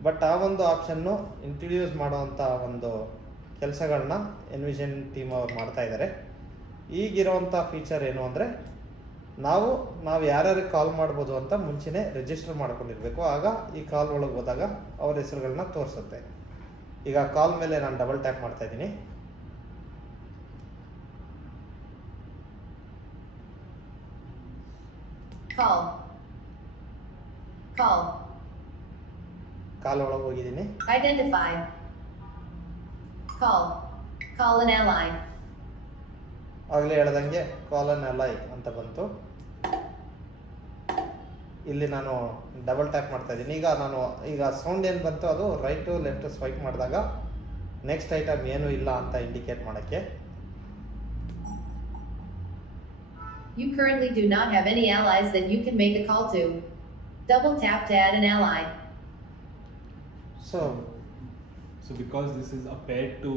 ಬಟ್ ಆ ಒಂದು ಆಪ್ಷನ್ನು ಇಂಟ್ರಡ್ಯೂಸ್ ಮಾಡೋವಂಥ ಒಂದು ಕೆಲಸಗಳನ್ನ ಎನ್ವಿಷನ್ ಟೀಮ್ ಅವ್ರು ಮಾಡ್ತಾಯಿದ್ದಾರೆ. ಈಗಿರೋವಂಥ ಫೀಚರ್ ಏನು ಅಂದರೆ, ನಾವು ಯಾರ್ಯಾರಿಗೆ ಕಾಲ್ ಮಾಡ್ಬೋದು ಅಂತ ಮುಂಚೆನೇ ರಿಜಿಸ್ಟರ್ ಮಾಡ್ಕೊಂಡಿರಬೇಕು. ಆಗ ಈ ಕಾಲ್ ಒಳಗೆ ಹೋದಾಗ ಅವ್ರ ಹೆಸರುಗಳನ್ನ ತೋರಿಸುತ್ತೆ. ಈಗ ಕಾಲ್ ಮೇಲೆ ನಾನು ಡಬಲ್ ಟ್ಯಾಪ್ ಮಾಡ್ತಾ ಇದ್ದೀನಿ. Call. Call. ಕಾಲ್ ಒಳಗೆ ಹೋಗಿದ್ದೀನಿ. Identify. Call. Call an ally. ಆಗಲೇ ಹೇಳ್ದಂಗೆ ಕಾಲ್ ಅನ್ ಅಲೈ ಅಂತ ಬಂತು. ಇಲ್ಲಿ ನಾನು ಡಬಲ್ ಟ್ಯಾಪ್ ಮಾಡ್ತಾ ಇದ್ದೀನಿ. ಈಗ ಸೌಂಡ್ ಏನು ಬಂತು ಅದು ರೈಟ್ ಟು ಲೆಫ್ಟ್ ಸ್ವೈಪ್ ಮಾಡಿದಾಗ ನೆಕ್ಸ್ಟ್ ಐಟಮ್ ಏನೂ ಇಲ್ಲ ಅಂತ ಇಂಡಿಕೇಟ್ ಮಾಡೋಕ್ಕೆ. You currently do not have any allies that you can make a call to. Double tap to add an ally. So because this is a pair to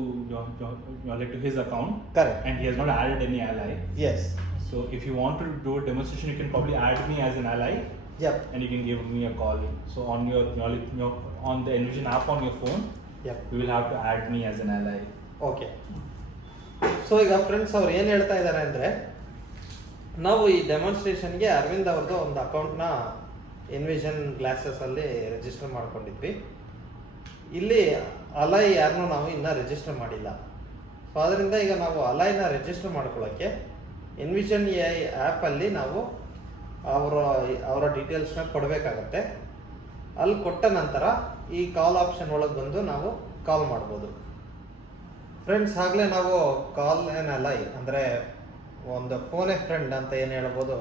like to his account, Correct. and he has not added any ally. Yes. So if you want to do a demonstration, you can probably add me as an ally, Yep. and you can give me a call. So on your on the Envision app on your phone, Yep. you will have to add me as an ally. Okay. So ಈಗ friends ಅವ್ರು ಏನು ಹೇಳ್ತಾ ಇದ್ದಾರೆ ಅಂದರೆ, ನಾವು ಈ ಡೆಮಾನ್ಸ್ಟ್ರೇಷನ್ಗೆ ಅರವಿಂದ್ ಅವ್ರದ್ದು ಒಂದು ಅಕೌಂಟ್ನ ಎನ್ವಿಷನ್ ಗ್ಲಾಸಸಲ್ಲಿ ರಿಜಿಸ್ಟರ್ ಮಾಡ್ಕೊಂಡಿದ್ವಿ. ಇಲ್ಲಿ ಅಲೈ ಯಾರನ್ನೂ ನಾವು ಇನ್ನೂ ರಿಜಿಸ್ಟರ್ ಮಾಡಿಲ್ಲ. ಸೊ ಅದರಿಂದ ಈಗ ನಾವು ಅಲೈನ ರಿಜಿಸ್ಟರ್ ಮಾಡ್ಕೊಳ್ಳೋಕ್ಕೆ ಎನ್ವಿಷನ್ ಎ ಐ ಆ್ಯಪಲ್ಲಿ ನಾವು ಅವರ ಡೀಟೇಲ್ಸ್ನ ಕೊಡಬೇಕಾಗತ್ತೆ. ಅಲ್ಲಿ ಕೊಟ್ಟ ನಂತರ ಈ ಕಾಲ್ ಆಪ್ಷನ್ ಒಳಗೆ ಬಂದು ನಾವು ಕಾಲ್ ಮಾಡ್ಬೋದು. ಫ್ರೆಂಡ್ಸ್, ಆಗಲೇ ನಾವು ಕಾಲ್ ಆ್ಯನ್ ಅಲೈ ಅಂದರೆ ಒಂದು ಫೋನ್ ಎ ಫ್ರೆಂಡ್ ಅಂತ ಏನು ಹೇಳ್ಬೋದು,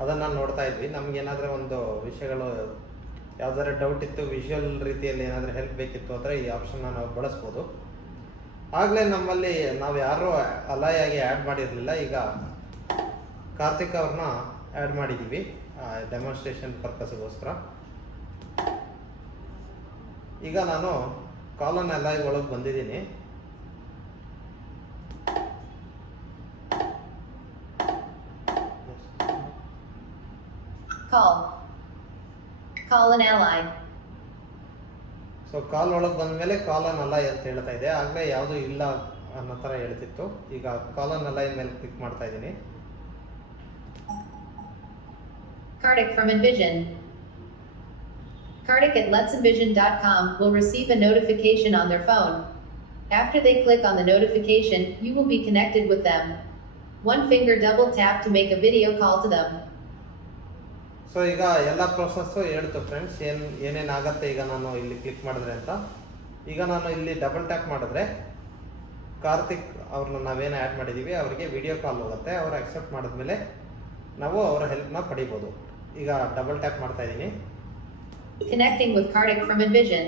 ಅದನ್ನು ನೋಡ್ತಾ ಇದ್ವಿ. ನಮಗೇನಾದರೂ ಒಂದು ವಿಷಯಗಳು ಯಾವುದಾದ್ರು ಡೌಟ್ ಇತ್ತು, ವಿಷುವಲ್ ರೀತಿಯಲ್ಲಿ ಏನಾದರೂ ಹೆಲ್ಪ್ ಬೇಕಿತ್ತು ಅಂದರೆ ಈ ಆಪ್ಷನ್ನ ನಾವು ಬಳಸ್ಬೋದು. ಆಗಲೇ ನಮ್ಮಲ್ಲಿ ನಾವು ಯಾರೂ ಅಲೈ ಆಗಿ ಆ್ಯಡ್ ಮಾಡಿರಲಿಲ್ಲ. ಈಗ ಕಾರ್ತಿಕ್ ಅವ್ರನ್ನ ಆ್ಯಡ್ ಮಾಡಿದ್ದೀವಿ ಡೆಮಾನ್ಸ್ಟ್ರೇಷನ್ ಪರ್ಪಸ್ಗೋಸ್ಕರ. ಈಗ ನಾನು ಕಾಲನ್ ಅಲೈ ಒಳಗೆ ಬಂದಿದ್ದೀನಿ. Call an ally. ಸೊ ಕಾಲ್ ಒಳಗೆ ಬಂದಮೇಲೆ ಕಾಲನ್ ಅಲೈ ಅಂತ ಹೇಳ್ತಾ ಇದೆ. ಆಗಲೇ ಯಾವುದೂ ಇಲ್ಲ ಅನ್ನೋ ಥರ ಹೇಳ್ತಿತ್ತು. ಈಗ ಕಾಲನ್ ಅಲೈ ಮೇಲೆ ಕ್ಲಿಕ್ ಮಾಡ್ತಾ ಇದ್ದೀನಿ. Karthik from Envision. Karthik at let'senvision.com will receive a notification on their phone. After they click on the notification, you will be connected with them. One finger double tap to make a video call to them. So ಈಗ ಎಲ್ಲ process ಹೇಳ್ತು friends, ಏನೇನಾಗತ್ತೆ ಈಗ ನಾನು ಇಲ್ಲಿ click ಮಾಡಿದ್ರೆ ಅಂತ. ಈಗ ನಾನು ಇಲ್ಲಿ ಡಬಲ್ ಟ್ಯಾಪ್ ಮಾಡಿದ್ರೆ ಕಾರ್ತಿಕ್ ಅವ್ರನ್ನ ನಾವೇನು ಆ್ಯಡ್ ಮಾಡಿದ್ದೀವಿ ಅವರಿಗೆ ವಿಡಿಯೋ ಕಾಲ್ ಹೋಗುತ್ತೆ. ಅವರು ಅಕ್ಸೆಪ್ಟ್ ಮಾಡಿದ್ಮೇಲೆ ನಾವು ಅವರ ಹೆಲ್ಪ್ನ ಪಡಿಬೋದು. ಈಗ ಡಬಲ್ ಟ್ಯಾಪ್ ಮಾಡ್ತಾ ಇದ್ದೀನಿ. Connecting with Karthik from Envision.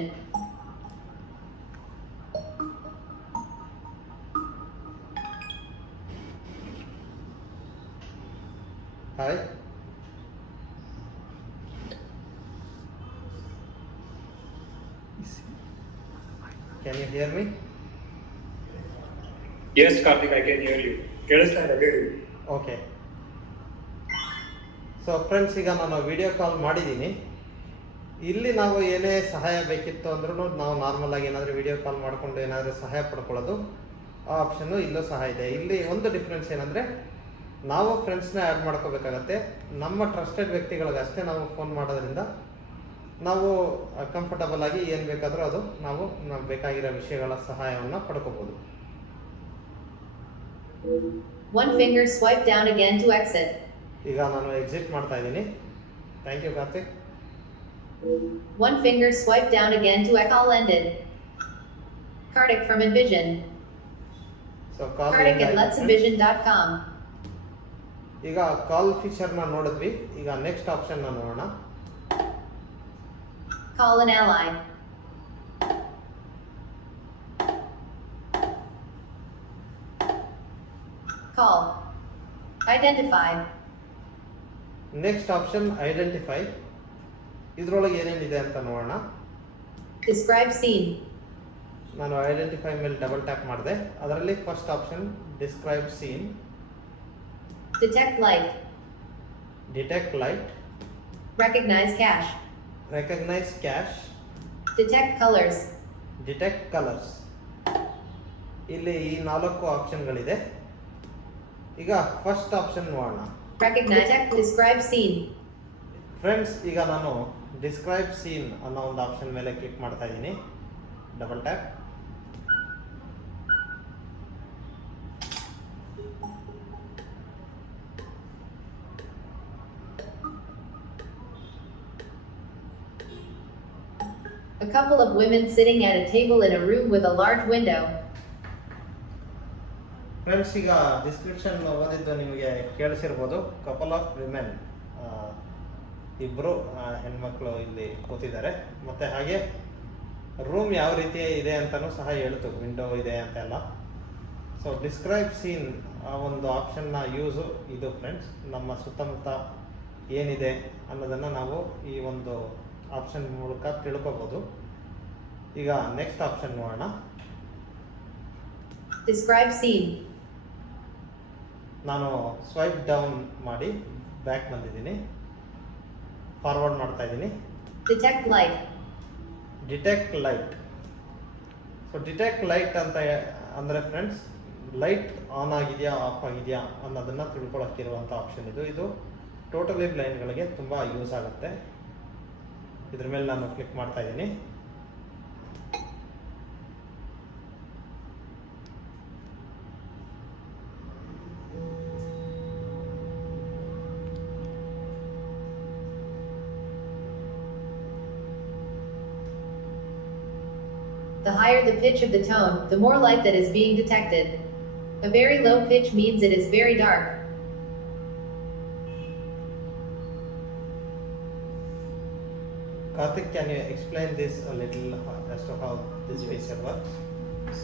Hi. Can you hear me? Yes, Karthik, I can hear you. Okay. So friends, ಈಗ ನಾನು ವಿಡಿಯೋ ಕಾಲ್ ಮಾಡಿದ್ದೀನಿ. ಇಲ್ಲಿ ನಾವು ಏನೇ ಸಹಾಯ ಬೇಕಿತ್ತು ಅಂದ್ರೂ ನಾವು ನಾರ್ಮಲ್ ಆಗಿ ಏನಾದರೂ ವಿಡಿಯೋ ಕಾಲ್ ಮಾಡಿಕೊಂಡು ಏನಾದರೂ ಸಹಾಯ ಪಡ್ಕೊಳ್ಳೋದು ಆ ಆಪ್ಷನ್ನು ಇಲ್ಲೂ ಸಹ ಇದೆ. ಇಲ್ಲಿ ಒಂದು ಡಿಫ್ರೆನ್ಸ್ ಏನಂದರೆ, ನಾವು ಫ್ರೆಂಡ್ಸ್ನ ಆ್ಯಡ್ ಮಾಡ್ಕೋಬೇಕಾಗತ್ತೆ. ನಮ್ಮ ಟ್ರಸ್ಟೆಡ್ ವ್ಯಕ್ತಿಗಳಿಗೆ ಅಷ್ಟೇ ನಾವು ಫೋನ್ ಮಾಡೋದ್ರಿಂದ ನಾವು ಕಂಫರ್ಟಬಲ್ ಆಗಿ ಏನು ಬೇಕಾದರೂ ಅದು ನಾವು ಬೇಕಾಗಿರೋ ವಿಷಯಗಳ ಸಹಾಯವನ್ನು ಪಡ್ಕೋಬೋದು. One finger swipe down again to exit. ಈಗ ನಾನು ಎಕ್ಸಿಟ್ ಮಾಡ್ತಾ ಇದ್ದೀನಿ. Thank you Karthik. One finger swipe down again to call ended. Karthik from Envision. So call Karthik at let'senvision.com. ಈಗ ಕಾಲ್ ಫೀಚರ್ನ ನೋಡಿದ್ವಿ. ಈಗ ನೆಕ್ಸ್ಟ್ ಆಪ್ಷನ್ನ ನೋಡೋಣ. Call an ally. Call. Identify. Next option identify. ಇದರೊಳಗೆ ಏನೇನಿದೆ ಅಂತ ನೋಡೋಣ. Describe scene. ನಾನು ಐಡೆಂಟಿಫೈ ಮೇಲೆ ಡಬಲ್ ಟ್ಯಾಪ್ ಮಾಡಿದೆ. ಅದರಲ್ಲಿ first option describe scene, Detect light. Detect light, Recognize cache. Recognise cache, Detect colors. Detect colours. ಇಲ್ಲಿ ಈ 4 ಆಪ್ಷನ್ಗಳಿದೆ. ಈಗ ಫಸ್ಟ್ ಆಪ್ಷನ್ ನೋಡೋಣ. Recognize. Describe scene. ಫ್ರೆಂಡ್ಸ್, ಈಗ ನಾನು ಡಿಸ್ಕ್ರೈಬ್ ಸೀನ್ ಅನ್ನೋ ಒಂದು ಆಪ್ಷನ್ ಮೇಲೆ ಕ್ಲಿಕ್ ಮಾಡ್ತಾ ಇದ್ದೀನಿ. Double tap. A couple of women sitting at a table in a room with a large window. Friends, ಈಗ ಡಿಸ್ಕ್ರಿಪ್ಷನ್ ಓದಿದ್ದು ನಿಮಗೆ ಕೇಳಿಸಿರ್ಬೋದು. ಕಪಲ್ ಆಫ್ ವಿಮೆನ್, ಇಬ್ಬರು ಹೆಣ್ಮಕ್ಳು ಇಲ್ಲಿ ಕೂತಿದ್ದಾರೆ. ಮತ್ತು ಹಾಗೆ ರೂಮ್ ಯಾವ ರೀತಿ ಇದೆ ಅಂತಲೂ ಸಹ ಹೇಳ್ತು, ವಿಂಡೋ ಇದೆ ಅಂತೆಲ್ಲ. ಸೊ ಡಿಸ್ಕ್ರೈಬ್ ಸೀನ್ ಆ ಒಂದು ಆಪ್ಷನ್ನ ಯೂಸು ಇದು ಫ್ರೆಂಡ್ಸ್. ನಮ್ಮ ಸುತ್ತಮುತ್ತ ಏನಿದೆ ಅನ್ನೋದನ್ನು ನಾವು ಈ ಒಂದು ಆಪ್ಷನ್ ಮೂಲಕ ತಿಳ್ಕೊಬೋದು. ಈಗ ನೆಕ್ಸ್ಟ್ ಆಪ್ಷನ್ ನೋಡೋಣ. Describe scene. ನಾನು ಸ್ವೈಪ್ ಡೌನ್ ಮಾಡಿ ಬ್ಯಾಕ್ ಬಂದಿದ್ದೀನಿ, ಫಾರ್ವರ್ಡ್ ಮಾಡ್ತಾ ಇದ್ದೀನಿ. Detect light. Detect light. So detect light ಅಂತ ಅಂದರೆ ಫ್ರೆಂಡ್ಸ್, ಲೈಟ್ ಆನ್ ಆಗಿದೆಯಾ ಆಫ್ ಆಗಿದೆಯಾ ಅನ್ನೋದನ್ನು ತಿಳ್ಕೊಳ್ಳೋಕ್ಕಿರುವಂಥ ಆಪ್ಷನ್ ಇದು. ಇದು ಟೋಟಲಿ ಬ್ಲೈಂಡ್ಗಳಿಗೆ ತುಂಬ ಯೂಸ್ ಆಗುತ್ತೆ. ಇದ್ರ ಮೇಲೆ ನಾನು ಕ್ಲಿಕ್ ಮಾಡ್ತಾ ಇದ್ದೀನಿ. The higher the pitch of the tone, the more light that is being detected. A very low pitch means it is very dark. Karthik, can you explain this a little as to how this feature works?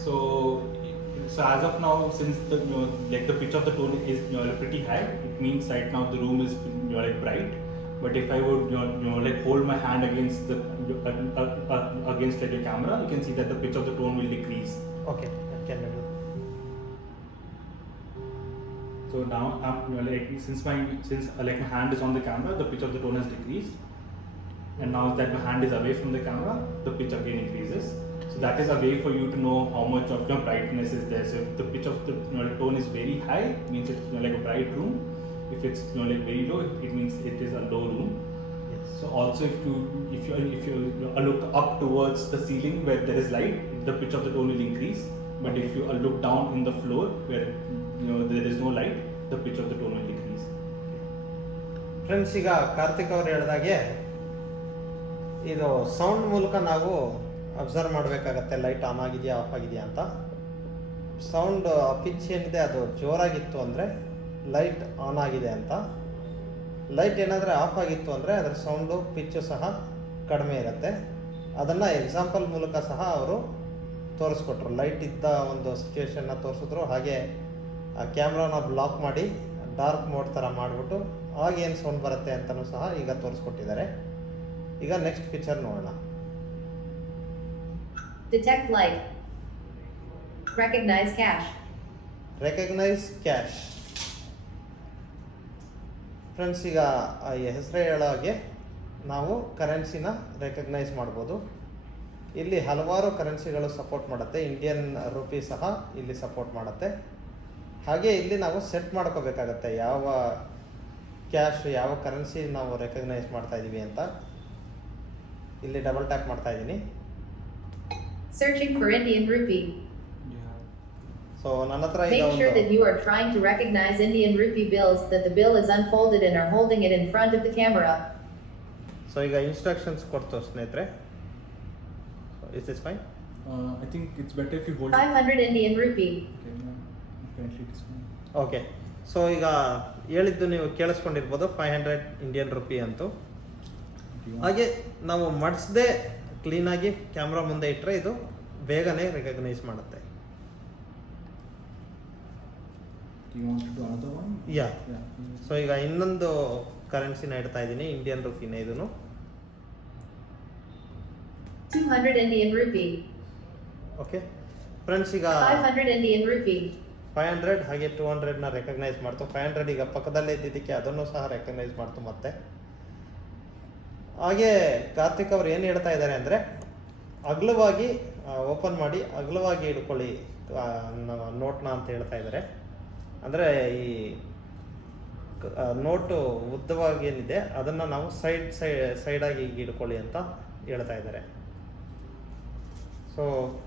So as of now, since the like the pitch of the tone is pretty high, it means right now the room is like bright. But if I would like hold my hand against the against like your camera, you can see that the pitch of the tone will decrease. Okay, can you do? So now like since my hand is on the camera, the pitch of the tone has decreased. And now that my hand is away from the camera, the pitch again increases. So that is a way for you to know how much of your brightness is there. So if the pitch of the tone is very high, it means it's like a bright room. If it's like very low, it means it is a low room. Yes. So also if you look up towards the ceiling where there is light, the pitch of the tone will increase. But if you look down in the floor where there is no light, the pitch of the tone will decrease. Friends, ಈಗ ಕಾರ್ತಿಕ್ ಅವರು ಹೇಳಿದಾಗೆ ಇದು sound ಮೂಲಕ ನಾವು observe ಮಾಡಬೇಕಾಗತ್ತೆ light on ಆಗಿದೆಯಾ of ಆಗಿದೆಯಾ ಅಂತ. ಸೌಂಡ್ ಪಿಚ್ ಏನಿದೆ ಅದು ಜೋರಾಗಿತ್ತು ಅಂದರೆ ಲೈಟ್ ಆನ್ ಆಗಿದೆ ಅಂತ. ಲೈಟ್ ಏನಾದರೆ ಆಫ್ ಆಗಿತ್ತು ಅಂದರೆ ಅದರ ಸೌಂಡು ಪಿಚ್ಚು ಸಹ ಕಡಿಮೆ ಇರುತ್ತೆ. ಅದನ್ನು ಎಕ್ಸಾಂಪಲ್ ಮೂಲಕ ಸಹ ಅವರು ತೋರಿಸ್ಕೊಟ್ರು. ಲೈಟ್ ಇದ್ದ ಒಂದು ಸಿಚುವೇಶನ್ನ ತೋರಿಸಿದ್ರು. ಹಾಗೆ ಆ ಕ್ಯಾಮ್ರಾನ ಬ್ಲಾಕ್ ಮಾಡಿ ಡಾರ್ಕ್ ಮೋಡ್ ಥರ ಮಾಡಿಬಿಟ್ಟು ಆಗೇನು ಸೌಂಡ್ ಬರುತ್ತೆ ಅಂತಲೂ ಸಹ ಈಗ ತೋರಿಸ್ಕೊಟ್ಟಿದ್ದಾರೆ. ಈಗ ನೆಕ್ಸ್ಟ್ ಪಿಕ್ಚರ್ ನೋಡೋಣ. Detect light. Recognize cache. Recognise cash. Friends, ಈಗ ಈ ಹೆಸರೇ ಹೇಳೋ ಹಾಗೆ ನಾವು ಕರೆನ್ಸಿನ ರೆಕಗ್ನೈಸ್ ಮಾಡ್ಬೋದು. ಇಲ್ಲಿ ಹಲವಾರು ಕರೆನ್ಸಿಗಳು ಸಪೋರ್ಟ್ ಮಾಡುತ್ತೆ. ಇಂಡಿಯನ್ ರುಪಿ ಸಹ ಇಲ್ಲಿ ಸಪೋರ್ಟ್ ಮಾಡುತ್ತೆ. ಹಾಗೆ ಇಲ್ಲಿ ನಾವು ಸೆಟ್ ಮಾಡ್ಕೋಬೇಕಾಗತ್ತೆ ಯಾವ ಕ್ಯಾಶ್ ಯಾವ ಕರೆನ್ಸಿ ನಾವು ರೆಕಗ್ನೈಸ್ ಮಾಡ್ತಾ ಇದ್ದೀವಿ ಅಂತ. ಇಲ್ಲಿ ಡಬಲ್ ಟ್ಯಾಪ್ ಮಾಡ್ತಾ ಇದ್ದೀನಿ. Searching for Indian rupee. So ನನ್ನ ಹತ್ರ ಈಗ Make sure that you are trying to recognize Indian rupee bills, that the bill is unfolded and are holding it in front of the camera. So ಈಗ instructions ಕೊಡ್ತು ಸ್ನೇಹಿತರೆ. Is this fine? I think it's better if you hold 500 Indian rupee. Okay, apparently it is fine. Okay. So ಈಗ ಹೇಳಿದ್ದು ನೀವು ಕೇಳಿಸ್ಕೊಂಡಿರ್ಬೋದು, 500 Indian rupee ಅಂತು. ಹಾಗೆ ನಾವು ಮಡಿಸದೆ ಕ್ಲೀನಾಗಿ ಕ್ಯಾಮ್ರಾ ಮುಂದೆ ಇಟ್ಟರೆ ಇದು ಬೇಗನೆ ರೆಕಗ್ನೈಸ್ ಮಾಡುತ್ತೆ. Do you want to do another one? Yeah. Yeah. So ಈಗ ಇನ್ನೊಂದು ಕರೆನ್ಸಿನ ಇಡ್ತಾ ಇದ್ದೀನಿ, ಇಂಡಿಯನ್ ರುಪಿನ. ಇದನ್ನು 200 Indian rupee. ಓಕೆ ಫ್ರೆಂಡ್ಸ್, ಈಗ 500 Indian rupee. 500 ಹಾಗೆ 200ನ ರೆಕಗ್ನೈಸ್ ಮಾಡ್ತು. 500 ಈಗ ಪಕ್ಕದಲ್ಲೇ ಇದ್ದಿದ್ದಕ್ಕೆ ಅದನ್ನು ಸಹ ರೆಕಗ್ನೈಸ್ ಮಾಡ್ತು ಮತ್ತೆ. ಹಾಗೆ ಕಾರ್ತಿಕ್ ಅವರು ಏನು ಹೇಳ್ತಾ ಇದ್ದಾರೆ ಅಂದರೆ, ಅಗಲವಾಗಿ ಓಪನ್ ಮಾಡಿ ಅಗಲವಾಗಿ ಇಟ್ಕೊಳ್ಳಿ ನೋಟ್ನ ಅಂತ ಹೇಳ್ತಾ ಇದ್ದಾರೆ. ಅಂದರೆ ಈ ನೋಟು ಉದ್ದವಾಗಿ ಏನಿದೆ ಅದನ್ನು ನಾವು ಸೈಡಾಗಿ ಇಟ್ಕೊಳ್ಳಿ ಅಂತ ಹೇಳ್ತಾ ಇದ್ದಾರೆ. So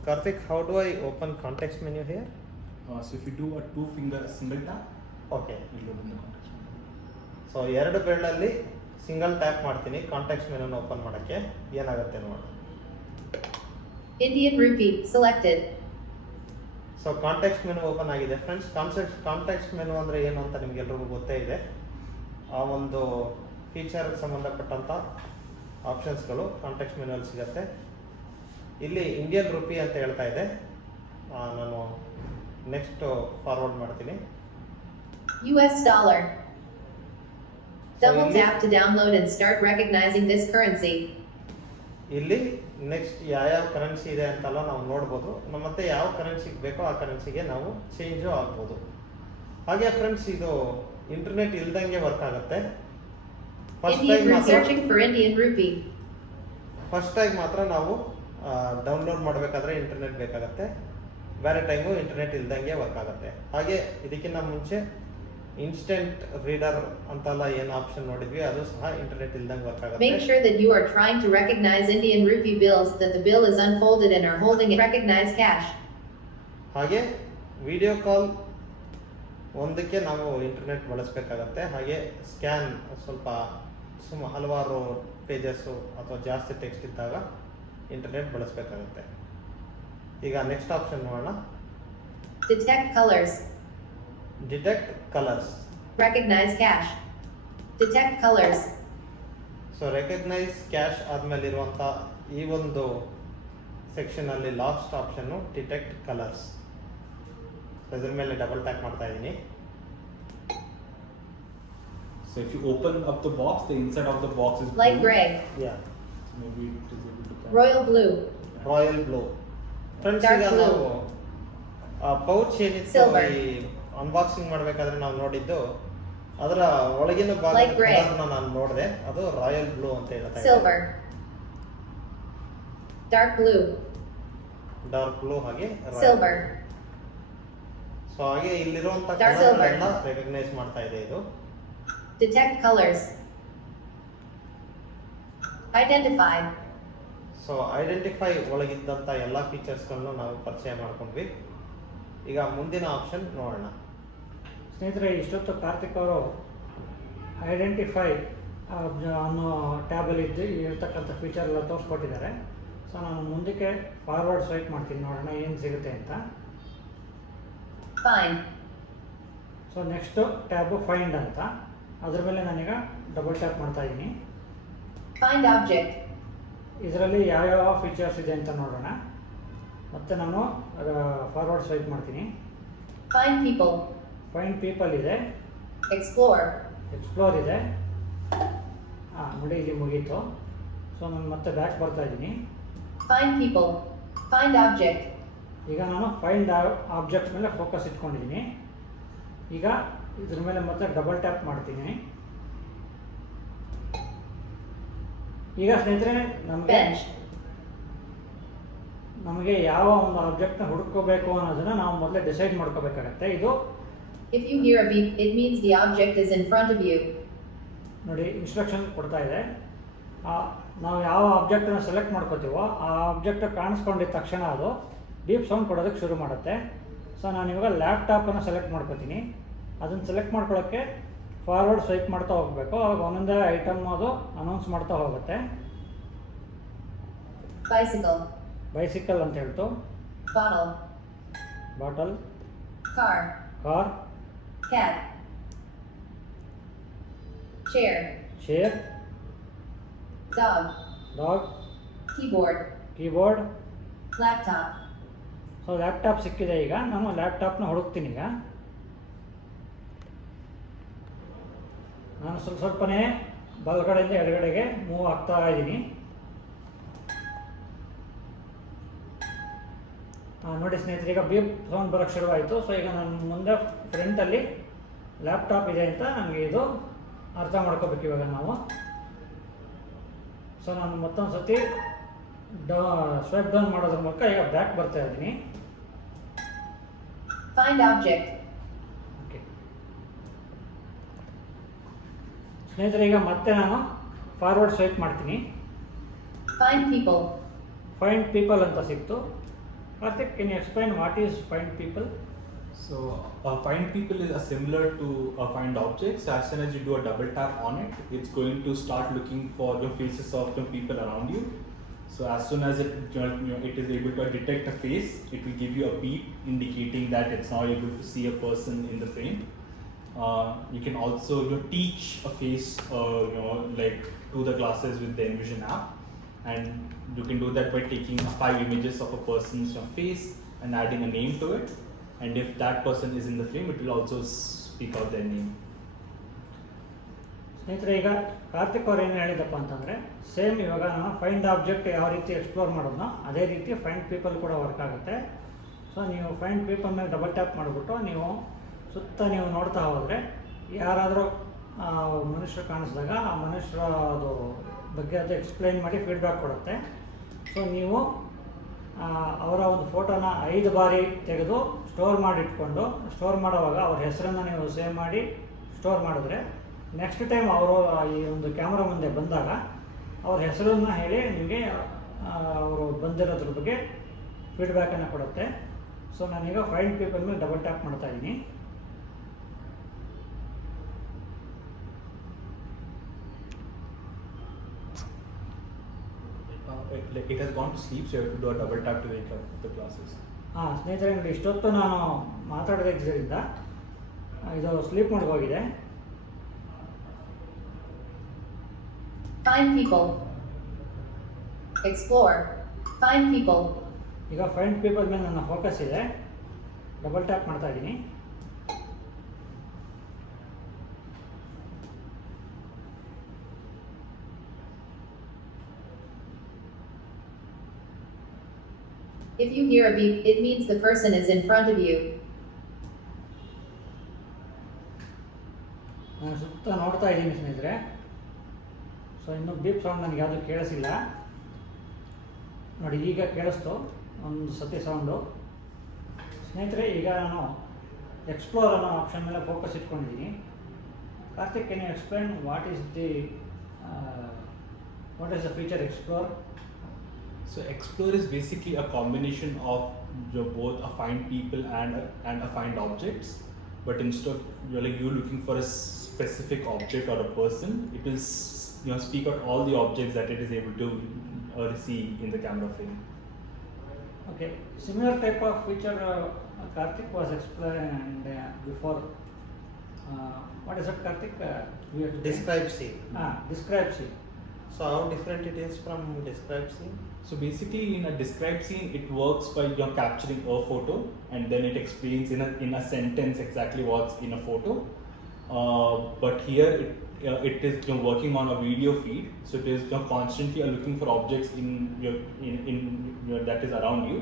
Karthik, how do I open context menu here? So if you do a 2-finger single tap, okay. it will open the context menu. So 2 ಬೆರಳಲ್ಲಿ ಸಿಂಗಲ್ ಟ್ಯಾಪ್ ಮಾಡ್ತೀನಿ ಕಾಂಟೆಕ್ಸ್ಟ್ ಮೆನುನ ಓಪನ್ ಮಾಡೋಕ್ಕೆ. ಏನಾಗುತ್ತೆ ನೋಡಿ. Indian rupee selected. So context menu open ಆಗಿದೆ friends. Context menu ಅಂದರೆ ಏನು ಅಂತ ನಿಮಗೆಲ್ರಿಗೂ ಗೊತ್ತೇ ಇದೆ. ಆ ಒಂದು ಫೀಚರ್ಗೆ ಸಂಬಂಧಪಟ್ಟಂಥ ಆಪ್ಷನ್ಸ್ಗಳು ಕಾಂಟೆಕ್ಸ್ಟ್ ಮೆನುವಲ್ಲಿ ಸಿಗುತ್ತೆ. ಇಲ್ಲಿ ಇಂಡಿಯನ್ ರುಪಿ ಅಂತ ಹೇಳ್ತಾ ಇದೆ. ನಾನು ನೆಕ್ಸ್ಟ್ ಫಾರ್ವರ್ಡ್ ಮಾಡ್ತೀನಿ. US dollar. Double ಇಲ್ಲಿ tap to download and start recognizing this currency. ಇಲ್ಲಿ ನೆಕ್ಸ್ಟ್ ಯಾವ್ಯಾವ ಕರೆನ್ಸಿ ಇದೆ ಅಂತೆಲ್ಲ ನಾವು ನೋಡ್ಬೋದು. ಮತ್ತೆ ಯಾವ ಕರೆನ್ಸಿಗೆ ಬೇಕೋ ಆ ಕರೆನ್ಸಿಗೆ ನಾವು ಚೇಂಜು ಆಗ್ಬೋದು. ಹಾಗೆ ಫ್ರೆಂಡ್ಸ್, ಇದು ಇಂಟರ್ನೆಟ್ ಇಲ್ದಂಗೆ ವರ್ಕ್ ಆಗುತ್ತೆ. ಫಸ್ಟ್ ಟೈಮ್ ಮಾತ್ರ ನಾವು ಡೌನ್ಲೋಡ್ ಮಾಡಬೇಕಾದ್ರೆ ಇಂಟರ್ನೆಟ್ ಬೇಕಾಗತ್ತೆ. ಬೇರೆ ಟೈಮು ಇಂಟರ್ನೆಟ್ ಇಲ್ದಂಗೆ ವರ್ಕ್ ಆಗುತ್ತೆ. ಹಾಗೆ ಇದಕ್ಕಿಂತ ಮುಂಚೆ ಇನ್ಸ್ಟೆಂಟ್ ರೀಡರ್ ಅಂತೆಲ್ಲ ಏನು ಆಪ್ಷನ್ ನೋಡಿದ್ವಿ, ಅದು ಸಹ ಇಂಟರ್ನೆಟ್ ಇಲ್ದಂಗೆ ವರ್ಕ್ ಆಗುತ್ತೆ. Make sure that you are trying to recognize Indian rupee bills, that the bill is unfolded and are holding it. Recognize cash. ಹಾಗೆ ವಿಡಿಯೋ ಕಾಲ್ ಒಂದಕ್ಕೆ ನಾವು ಇಂಟರ್ನೆಟ್ ಬಳಸಬೇಕಾಗತ್ತೆ. ಹಾಗೆ ಸ್ಕ್ಯಾನ್ ಸ್ವಲ್ಪ ಹಲವಾರು ಪೇಜಸ್ಸು ಅಥವಾ ಜಾಸ್ತಿ ಟೆಕ್ಸ್ಟ್ ಇದ್ದಾಗ ಇಂಟರ್ನೆಟ್ ಬಳಸಬೇಕಾಗುತ್ತೆ. ಈಗ ನೆಕ್ಸ್ಟ್ ಆಪ್ಷನ್ ನೋಡೋಣ. Detect colors. Detect colours. Recognize cash. Detect colors. So recognise cash ಆದಮೇಲೆ ಇರುವಂಥ ಈ ಒಂದು ಸೆಕ್ಷನಲ್ಲಿ last option detect colours. So ಇದ್ರ ಮೇಲೆ ಡಬಲ್ ಟ್ಯಾಪ್ ಮಾಡ್ತಾ ಇದ್ದೀನಿ. So if you open up the box, the inside of the box is Light blue. gray. Yeah So maybe it is able to catch. Royal blue. Royal blue. Friends, Dark ಈಗ blue. ನಾವು pouch ಏನಿತ್ತು Silver. ಈ unboxing ಮಾಡಬೇಕಾದ್ರೆ ನಾವು ನೋಡಿದ್ದು, ಅದರ ಒಳಗಿನ ಭಾಗದ Light gray. ಕಲರ್ನ ನಾನು ನೋಡಿದೆ, ಅದು ರಾಯಲ್ ಬ್ಲೂ ಅಂತ ಹೇಳ್ತಾ ಇದ್ದಾರೆ. Silver. Dark blue. Dark blue ಹಾಗೆ Silver. ಸೊ ಹಾಗೆ ಇಲ್ಲಿರುವಂತ Dark ಕಲರ್ಗಳನ್ನ ರೆಕಗ್ನೈಸ್ ಮಾಡ್ತಾ ಇದೆ ಇದು. Detect colors. Identify. So identify ಒಳಗಿದ್ದಂಥ ಎಲ್ಲ ಫೀಚರ್ಸ್ಗಳನ್ನು ನಾವು ಪರಿಚಯ ಮಾಡ್ಕೊಂಡ್ವಿ. ಈಗ ಮುಂದಿನ ಆಪ್ಷನ್ ನೋಡೋಣ. ಸ್ನೇಹಿತರೆ, ಇಷ್ಟೊತ್ತು ಕಾರ್ತಿಕ್ ಅವರು ಐಡೆಂಟಿಫೈ ಅನ್ನೋ ಟ್ಯಾಬಲ್ಲಿ ಇರ್ತಕ್ಕಂಥ ಫೀಚರ್ ಎಲ್ಲ ತೋರಿಸ್ಕೊಟ್ಟಿದ್ದಾರೆ. ಸೊ ನಾನು ಮುಂದಕ್ಕೆ ಫಾರ್ವರ್ಡ್ ಸ್ವೈಪ್ ಮಾಡ್ತೀನಿ, ನೋಡೋಣ ಏನು ಸಿಗುತ್ತೆ ಅಂತ. Find. So next tab find ಅಂತ, ಅದ್ರ ಮೇಲೆ ನಾನೀಗ ಡಬಲ್ ಟ್ಯಾಪ್ ಮಾಡ್ತಾ ಇದ್ದೀನಿ. Find object. ಇದರಲ್ಲಿ ಯಾವ್ಯಾವ ಫೀಚರ್ಸ್ ಇದೆ ಅಂತ ನೋಡೋಣ. ಮತ್ತು ನಾನು ಫಾರ್ವರ್ಡ್ ಸ್ವೈಪ್ ಮಾಡ್ತೀನಿ. Find people. ಫೈಂಡ್ ಪೀಪಲ್ ಇದೆ, Explore. ಎಕ್ಸ್ಪ್ಲೋರ್ ಇದೆ. ನೋಡಿ ಇಲ್ಲಿ ಮುಗೀತು. ಸೊ ನಾನು ಮತ್ತೆ ಬ್ಯಾಕ್ ಬರ್ತಾ ಇದ್ದೀನಿ. Find people. Find object. ಈಗ ನಾನು ಫೈಂಡ್ ಆಬ್ಜೆಕ್ಟ್ ಮೇಲೆ ಫೋಕಸ್ ಇಟ್ಕೊಂಡಿದ್ದೀನಿ. ಈಗ ಇದ್ರ ಮೇಲೆ ಮತ್ತೆ ಡಬಲ್ ಟ್ಯಾಪ್ ಮಾಡ್ತೀನಿ. ಈಗ ಸ್ನೇಹಿತರೆ, Bench. ನಮಗೆ ಯಾವ ಒಂದು ಆಬ್ಜೆಕ್ಟ್ನ ಹುಡುಕೋಬೇಕು ಅನ್ನೋದನ್ನ ನಾವು ಮೊದಲೇ ಡಿಸೈಡ್ ಮಾಡ್ಕೋಬೇಕಾಗತ್ತೆ. ಇದು If you hear a beep, it means the object is in front of you. ನೋಡಿ ಇನ್ಸ್ಟ್ರಕ್ಷನ್ ಕೊಡ್ತಾ ಇದೆ. ನಾವು ಯಾವ ಆಬ್ಜೆಕ್ಟನ್ನು ಸೆಲೆಕ್ಟ್ ಮಾಡ್ಕೋತೀವೋ ಆ ಆಬ್ಜೆಕ್ಟ್ ಕಾಣಿಸ್ಕೊಂಡಿದ್ದ ತಕ್ಷಣ ಅದು ಡೀಪ್ ಸೌಂಡ್ ಕೊಡೋದಕ್ಕೆ ಶುರು ಮಾಡುತ್ತೆ. ಸೊ ನಾನು ಇವಾಗ ಲ್ಯಾಪ್ಟಾಪನ್ನು ಸೆಲೆಕ್ಟ್ ಮಾಡ್ಕೋತೀನಿ. ಅದನ್ನು ಸೆಲೆಕ್ಟ್ ಮಾಡ್ಕೊಳ್ಳೋಕ್ಕೆ ಫಾರ್ವರ್ಡ್ ಸ್ವೈಪ್ ಮಾಡ್ತಾ ಹೋಗಬೇಕು. ಅವಾಗ ಒಂದೊಂದೇ ಐಟಮ್ ಅದು ಅನೌನ್ಸ್ ಮಾಡ್ತಾ ಹೋಗುತ್ತೆ. Bicycle. ಬೈಸಿಕಲ್ ಅಂತ ಹೇಳ್ತು, Bottle. Bottle, Car. Car, Cat. Chair. Chair, Dog. Dog, Keyboard. Keyboard. Laptop. So laptop ಸಿಕ್ಕಿದೆ. ಈಗ ನಾನು ಲ್ಯಾಪ್ಟಾಪ್ನ ಹುಡುಕ್ತೀನಿ. ಈಗ ನಾನು ಸ್ವಲ್ಪನೇ ಬಲಗಡೆಯಿಂದ ಎಡಗಡೆಗೆ ಮೂವ್ ಆಗ್ತಾ ಇದ್ದೀನಿ. ನೋಡಿ ಸ್ನೇಹಿತರೆ, ಈಗ ಬೀಪ್ ಸೌಂಡ್ ಬರೋಕ್ಕೆ ಶುರುವಾಯಿತು. ಸೊ ಈಗ ನನ್ನ ಮುಂದೆ ಫ್ರಂಟಲ್ಲಿ ಲ್ಯಾಪ್ಟಾಪ್ ಇದೆ ಅಂತ ನನಗೆ ಇದು ಅರ್ಥ ಮಾಡ್ಕೋಬೇಕು ಇವಾಗ ನಾವು. ಸೊ ನಾನು ಮತ್ತೊಂದು ಸತಿ ಸ್ವೈಪ್ ಡೌನ್ ಮಾಡೋದ್ರ ಮೂಲಕ ಈಗ ಬ್ಯಾಕ್ ಬರ್ತಾ ಇದ್ದೀನಿ. Find object. ಓಕೆ ಸ್ನೇಹಿತರೆ, ಈಗ ಮತ್ತೆ ನಾನು ಫಾರ್ವರ್ಡ್ ಸ್ವೈಪ್ ಮಾಡ್ತೀನಿ. Find people. ಫೈಂಡ್ ಪೀಪಲ್ ಅಂತ ಸಿಕ್ತು. Karthik, can you explain what is find people? So find people is similar to find objects. As soon as you do a double tap on it, it's going to start looking for the faces of the people around you. So as soon as it is able to detect a face, it will give you a beep indicating that it's now able to see a person in the frame. You can also teach a face, like to the glasses with the Envision app, and you can do that by taking 5 images of a person's face and adding a name to it. And if that person is in the frame, it will also speak out their name. So ಸ್ನೇಹಿತರೆ, ಈಗ ಕಾರ್ತಿಕ್ ಅವ್ರು ಏನು ಹೇಳಿದಪ್ಪ ಅಂತಂದರೆ, same ಇವಾಗ ನಾನು find object ಯಾವ ರೀತಿ explore ಮಾಡೋದೋ ಅದೇ ರೀತಿ ಫೈಂಡ್ ಪೀಪಲ್ ಕೂಡ ವರ್ಕ್ ಆಗುತ್ತೆ. ಸೊ ನೀವು ಫೈಂಡ್ ಪೀಪಲ್ ಮೇಲೆ ಡಬಲ್ ಟ್ಯಾಪ್ ಮಾಡಿಬಿಟ್ಟು ನೀವು ಸುತ್ತ ನೀವು ನೋಡ್ತಾ ಹೋದರೆ ಯಾರಾದರೂ ಮನುಷ್ಯರು ಕಾಣಿಸಿದಾಗ ಆ ಮನುಷ್ಯರ ಅದು ಬಗ್ಗೆ ಅದು ಎಕ್ಸ್ಪ್ಲೈನ್ ಮಾಡಿ ಫೀಡ್ಬ್ಯಾಕ್ ಕೊಡುತ್ತೆ. ಸೊ ನೀವು ಅವರ ಒಂದು ಫೋಟೋನ 5 ಬಾರಿ ತೆಗೆದು ಸ್ಟೋರ್ ಮಾಡಿಟ್ಕೊಂಡು ಸ್ಟೋರ್ ಮಾಡುವಾಗ ಅವ್ರ ಹೆಸರನ್ನು ನೀವು ಸೇವ್ ಮಾಡಿ ಸ್ಟೋರ್ ಮಾಡಿದ್ರೆ ನೆಕ್ಸ್ಟ್ ಟೈಮ್ ಅವರು ಈ ಒಂದು ಕ್ಯಾಮ್ರಾ ಮುಂದೆ ಬಂದಾಗ ಅವ್ರ ಹೆಸರನ್ನು ಹೇಳಿ ನಿಮಗೆ ಅವರು ಬಂದಿರೋದ್ರ ಬಗ್ಗೆ ಫೀಡ್ಬ್ಯಾಕನ್ನು ಕೊಡುತ್ತೆ. ಸೊ ನಾನೀಗ ಫೈಂಡ್ ಪೀಪಲ್ ಮೇಲೆ ಡಬಲ್ ಟ್ಯಾಪ್ ಮಾಡ್ತಾ ಇದ್ದೀನಿ. It has gone to sleep, so you have to do a double tap to wake up the classes. ಸ್ನೇಹಿತರೆ, ನೋಡಿ ಇಷ್ಟೊತ್ತು ನಾನು ಮಾತಾಡೋದ್ರಿಂದ ಇದು ಸ್ಲೀಪ್ ಮೋಡ್ಗೆ ಹೋಗಿದೆ. Find people. Explore. Find people. ಈಗ ಫೈಂಡ್ ಪೀಪಲ್ ಮೇಲೆ ನನ್ನ ಫೋಕಸ್ ಇದೆ. ಡಬಲ್ ಟ್ಯಾಪ್ ಮಾಡ್ತಾ ಇದ್ದೀನಿ. If you hear a beep, it means the person is in front of you. ನಾನು ಸುತ್ತ ನೋಡ್ತಾ ಇದ್ದೀನಿ ಸ್ನೇಹಿತರೆ. ಸೊ ಇನ್ನೂ ಬೀಪ್ ಸೌಂಡ್ ನನಗೆ ಯಾವುದು ಕೇಳಿಸಿಲ್ಲ. ನೋಡಿ, ಈಗ ಕೇಳಿಸ್ತು ಒಂದು ಸತಿ ಸೌಂಡು. ಸ್ನೇಹಿತರೆ, ಈಗ ನಾನು ಎಕ್ಸ್ಪ್ಲೋರ್ ಅನ್ನೋ ಆಪ್ಷನ್ ಮೇಲೆ ಫೋಕಸ್ ಇಟ್ಕೊಂಡಿದ್ದೀನಿ. Karthik, can you explain what is the feature explore? So explore is basically a combination of both a find people and a find objects. But instead of you're looking for a specific object or a person, it will speak out all the objects that it is able to receive in the camera frame. Okay, similar type of feature Karthik was explained before. What is it, Karthik? Describe scene. Describe scene. So how different it is from describe scene? So basically, in a described scene, it works by you're capturing a photo and then it explains in a sentence exactly what's in a photo. But here it is working on a video feed, so it is constantly looking for objects in your that is around you,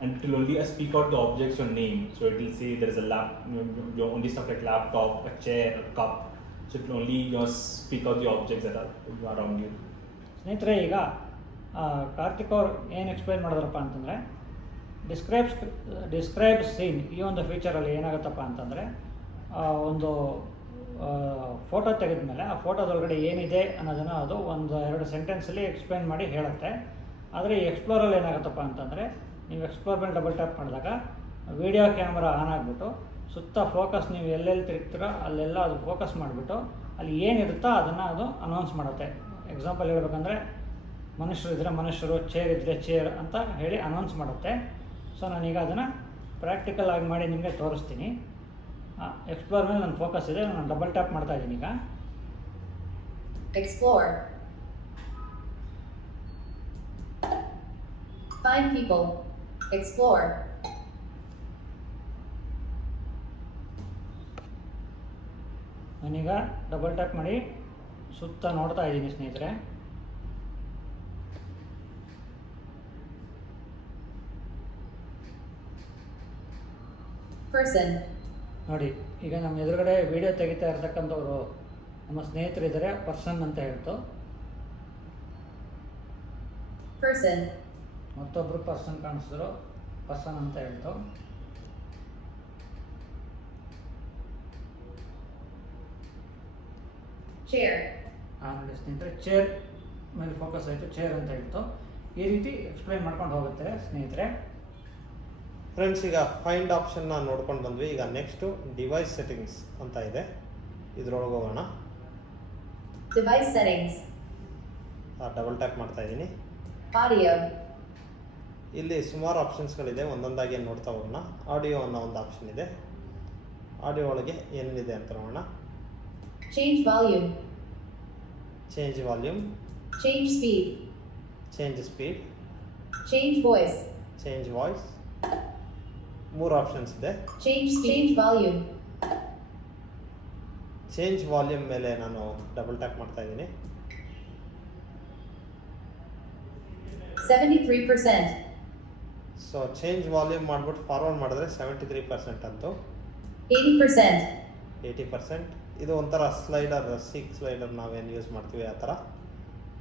and it will only speak out the objects your name. So it will say there is a your only stuff like laptop, a chair, a cup. So it will only speak out the objects that are around you. ಸ್ನೇಹಿತರೆ, ಈಗ ಕಾರ್ತಿಕ್ ಅವ್ರು ಏನು explain ಮಾಡಿದ್ರಪ್ಪ ಅಂತಂದರೆ, describe scene ಈ ಒಂದು ಫೀಚರಲ್ಲಿ ಏನಾಗುತ್ತಪ್ಪ ಅಂತಂದರೆ, ಒಂದು photo ತೆಗೆದ ಮೇಲೆ ಆ ಫೋಟೋದೊಳಗಡೆ ಏನಿದೆ ಅನ್ನೋದನ್ನು ಅದು 1-2 ಸೆಂಟೆನ್ಸಲ್ಲಿ ಎಕ್ಸ್ಪ್ಲೈನ್ ಮಾಡಿ ಹೇಳುತ್ತೆ. ಆದರೆ ಈ ಎಕ್ಸ್ಪ್ಲೋರಲ್ಲಿ ಏನಾಗುತ್ತಪ್ಪ ಅಂತಂದರೆ, ನೀವು ಎಕ್ಸ್ಪ್ಲೋರ್ ಮೇಲೆ ಡಬಲ್ ಟ್ಯಾಪ್ ಮಾಡಿದಾಗ ವೀಡಿಯೋ ಕ್ಯಾಮ್ರಾ ಆನ್ ಆಗಿಬಿಟ್ಟು ಸುತ್ತ ಫೋಕಸ್ ನೀವು ಎಲ್ಲೆಲ್ಲಿ ತಿರುಗ್ತೀರೋ ಅಲ್ಲೆಲ್ಲ ಅದು ಫೋಕಸ್ ಮಾಡಿಬಿಟ್ಟು ಅಲ್ಲಿ ಏನಿರುತ್ತೋ ಅದನ್ನು ಅದು ಅನೌನ್ಸ್ ಮಾಡುತ್ತೆ. ಎಕ್ಸಾಂಪಲ್ ಹೇಳ್ಬೇಕಂದ್ರೆ, ಮನುಷ್ಯರು ಇದ್ದರೆ ಮನುಷ್ಯರು, ಚೇರ್ ಇದ್ದರೆ ಚೇರ್ ಅಂತ ಹೇಳಿ ಅನೌನ್ಸ್ ಮಾಡುತ್ತೆ. ಸೊ ನಾನೀಗ ಅದನ್ನು ಪ್ರಾಕ್ಟಿಕಲ್ ಆಗಿ ಮಾಡಿ ನಿಮಗೆ ತೋರಿಸ್ತೀನಿ. ಎಕ್ಸ್ಪ್ಲೋರ್ ಮೇಲೆ ನನ್ನ ಫೋಕಸ್ ಇದೆ, ನಾನು ಡಬಲ್ ಟ್ಯಾಪ್ ಮಾಡ್ತಾ ಇದ್ದೀನಿ ಈಗ. Explore. Find people. Explore. ನಾನೀಗ ಡಬಲ್ ಟ್ಯಾಪ್ ಮಾಡಿ ಸುತ್ತ ನೋಡ್ತಾ ಇದ್ದೀನಿ ಸ್ನೇಹಿತರೆ. Person. ನೋಡಿ, ಈಗ ನಮ್ಮ ಎದುರುಗಡೆ ವಿಡಿಯೋ ತೆಗಿತಾ ಇರ್ತಕ್ಕಂಥವ್ರು ನಮ್ಮ ಸ್ನೇಹಿತರಿದ್ದಾರೆ. ಪರ್ಸನ್ ಅಂತ ಹೇಳ್ತು. Person. ಮತ್ತೊಬ್ಬರು ಪರ್ಸನ್ ಕಾಣಿಸಿದ್ರು, ಪರ್ಸನ್ ಅಂತ ಹೇಳ್ತು. Chair. ನೋಡಿ ಸ್ನೇಹಿತರೆ, ಚೇರ್ ಮೇಲೆ ಫೋಕಸ್ ಆಯಿತು, ಚೇರ್ ಅಂತ ಹೇಳ್ತು. ಈ ರೀತಿ ಎಕ್ಸ್ಪ್ಲೈನ್ ಮಾಡ್ಕೊಂಡು ಹೋಗುತ್ತೆ ಸ್ನೇಹಿತರೆ. ಫ್ರೆಂಡ್ಸ್, ಈಗ ಫೈಂಡ್ ಆಪ್ಷನ್ನ ನೋಡ್ಕೊಂಡು ಬಂದ್ವಿ. ಈಗ ನೆಕ್ಸ್ಟು ಡಿವೈಸ್ ಸೆಟ್ಟಿಂಗ್ಸ್ ಅಂತ ಇದೆ, ಇದ್ರೊಳಗೆ ಹೋಗೋಣ. Device settings. ಡಬಲ್ ಟ್ಯಾಪ್ ಮಾಡ್ತಾ ಇದ್ದೀನಿ. Audio. ಇಲ್ಲಿ ಸುಮಾರು ಆಪ್ಷನ್ಸ್ಗಳಿದೆ, ಒಂದೊಂದಾಗಿ ನೋಡ್ತಾ ಹೋಗೋಣ. ಆಡಿಯೋ ಅನ್ನೋ ಒಂದು ಆಪ್ಷನ್ ಇದೆ. ಆಡಿಯೋ ಒಳಗೆ ಏನಿದೆ ಅಂತ ನೋಡೋಣ. Change volume. Change volume, Change speed. Change speed, Change voice. Change voice. 3 options ಇದೆ. Change volume. ಚೇಂಜ್ ವಾಲ್ಯೂಮ್ ಮೇಲೆ ನಾನು ಡಬಲ್ ಟ್ಯಾಪ್ ಮಾಡ್ತಾ ಇದ್ದೀನಿ. 73%. ಸೊ ಚೇಂಜ್ ವಾಲ್ಯೂಮ್ ಮಾಡಿಬಿಟ್ಟು ಫಾರ್ವರ್ಡ್ ಮಾಡಿದ್ರೆ 73% ಅಂತು. 80%. 80%. ಇದು ಒಂಥರ ಸ್ಲೈಡರ್, ಸೀಕ್ ಸ್ಲೈಡರ್ ನಾವೇನು ಯೂಸ್ ಮಾಡ್ತೀವಿ ಆ ಥರ.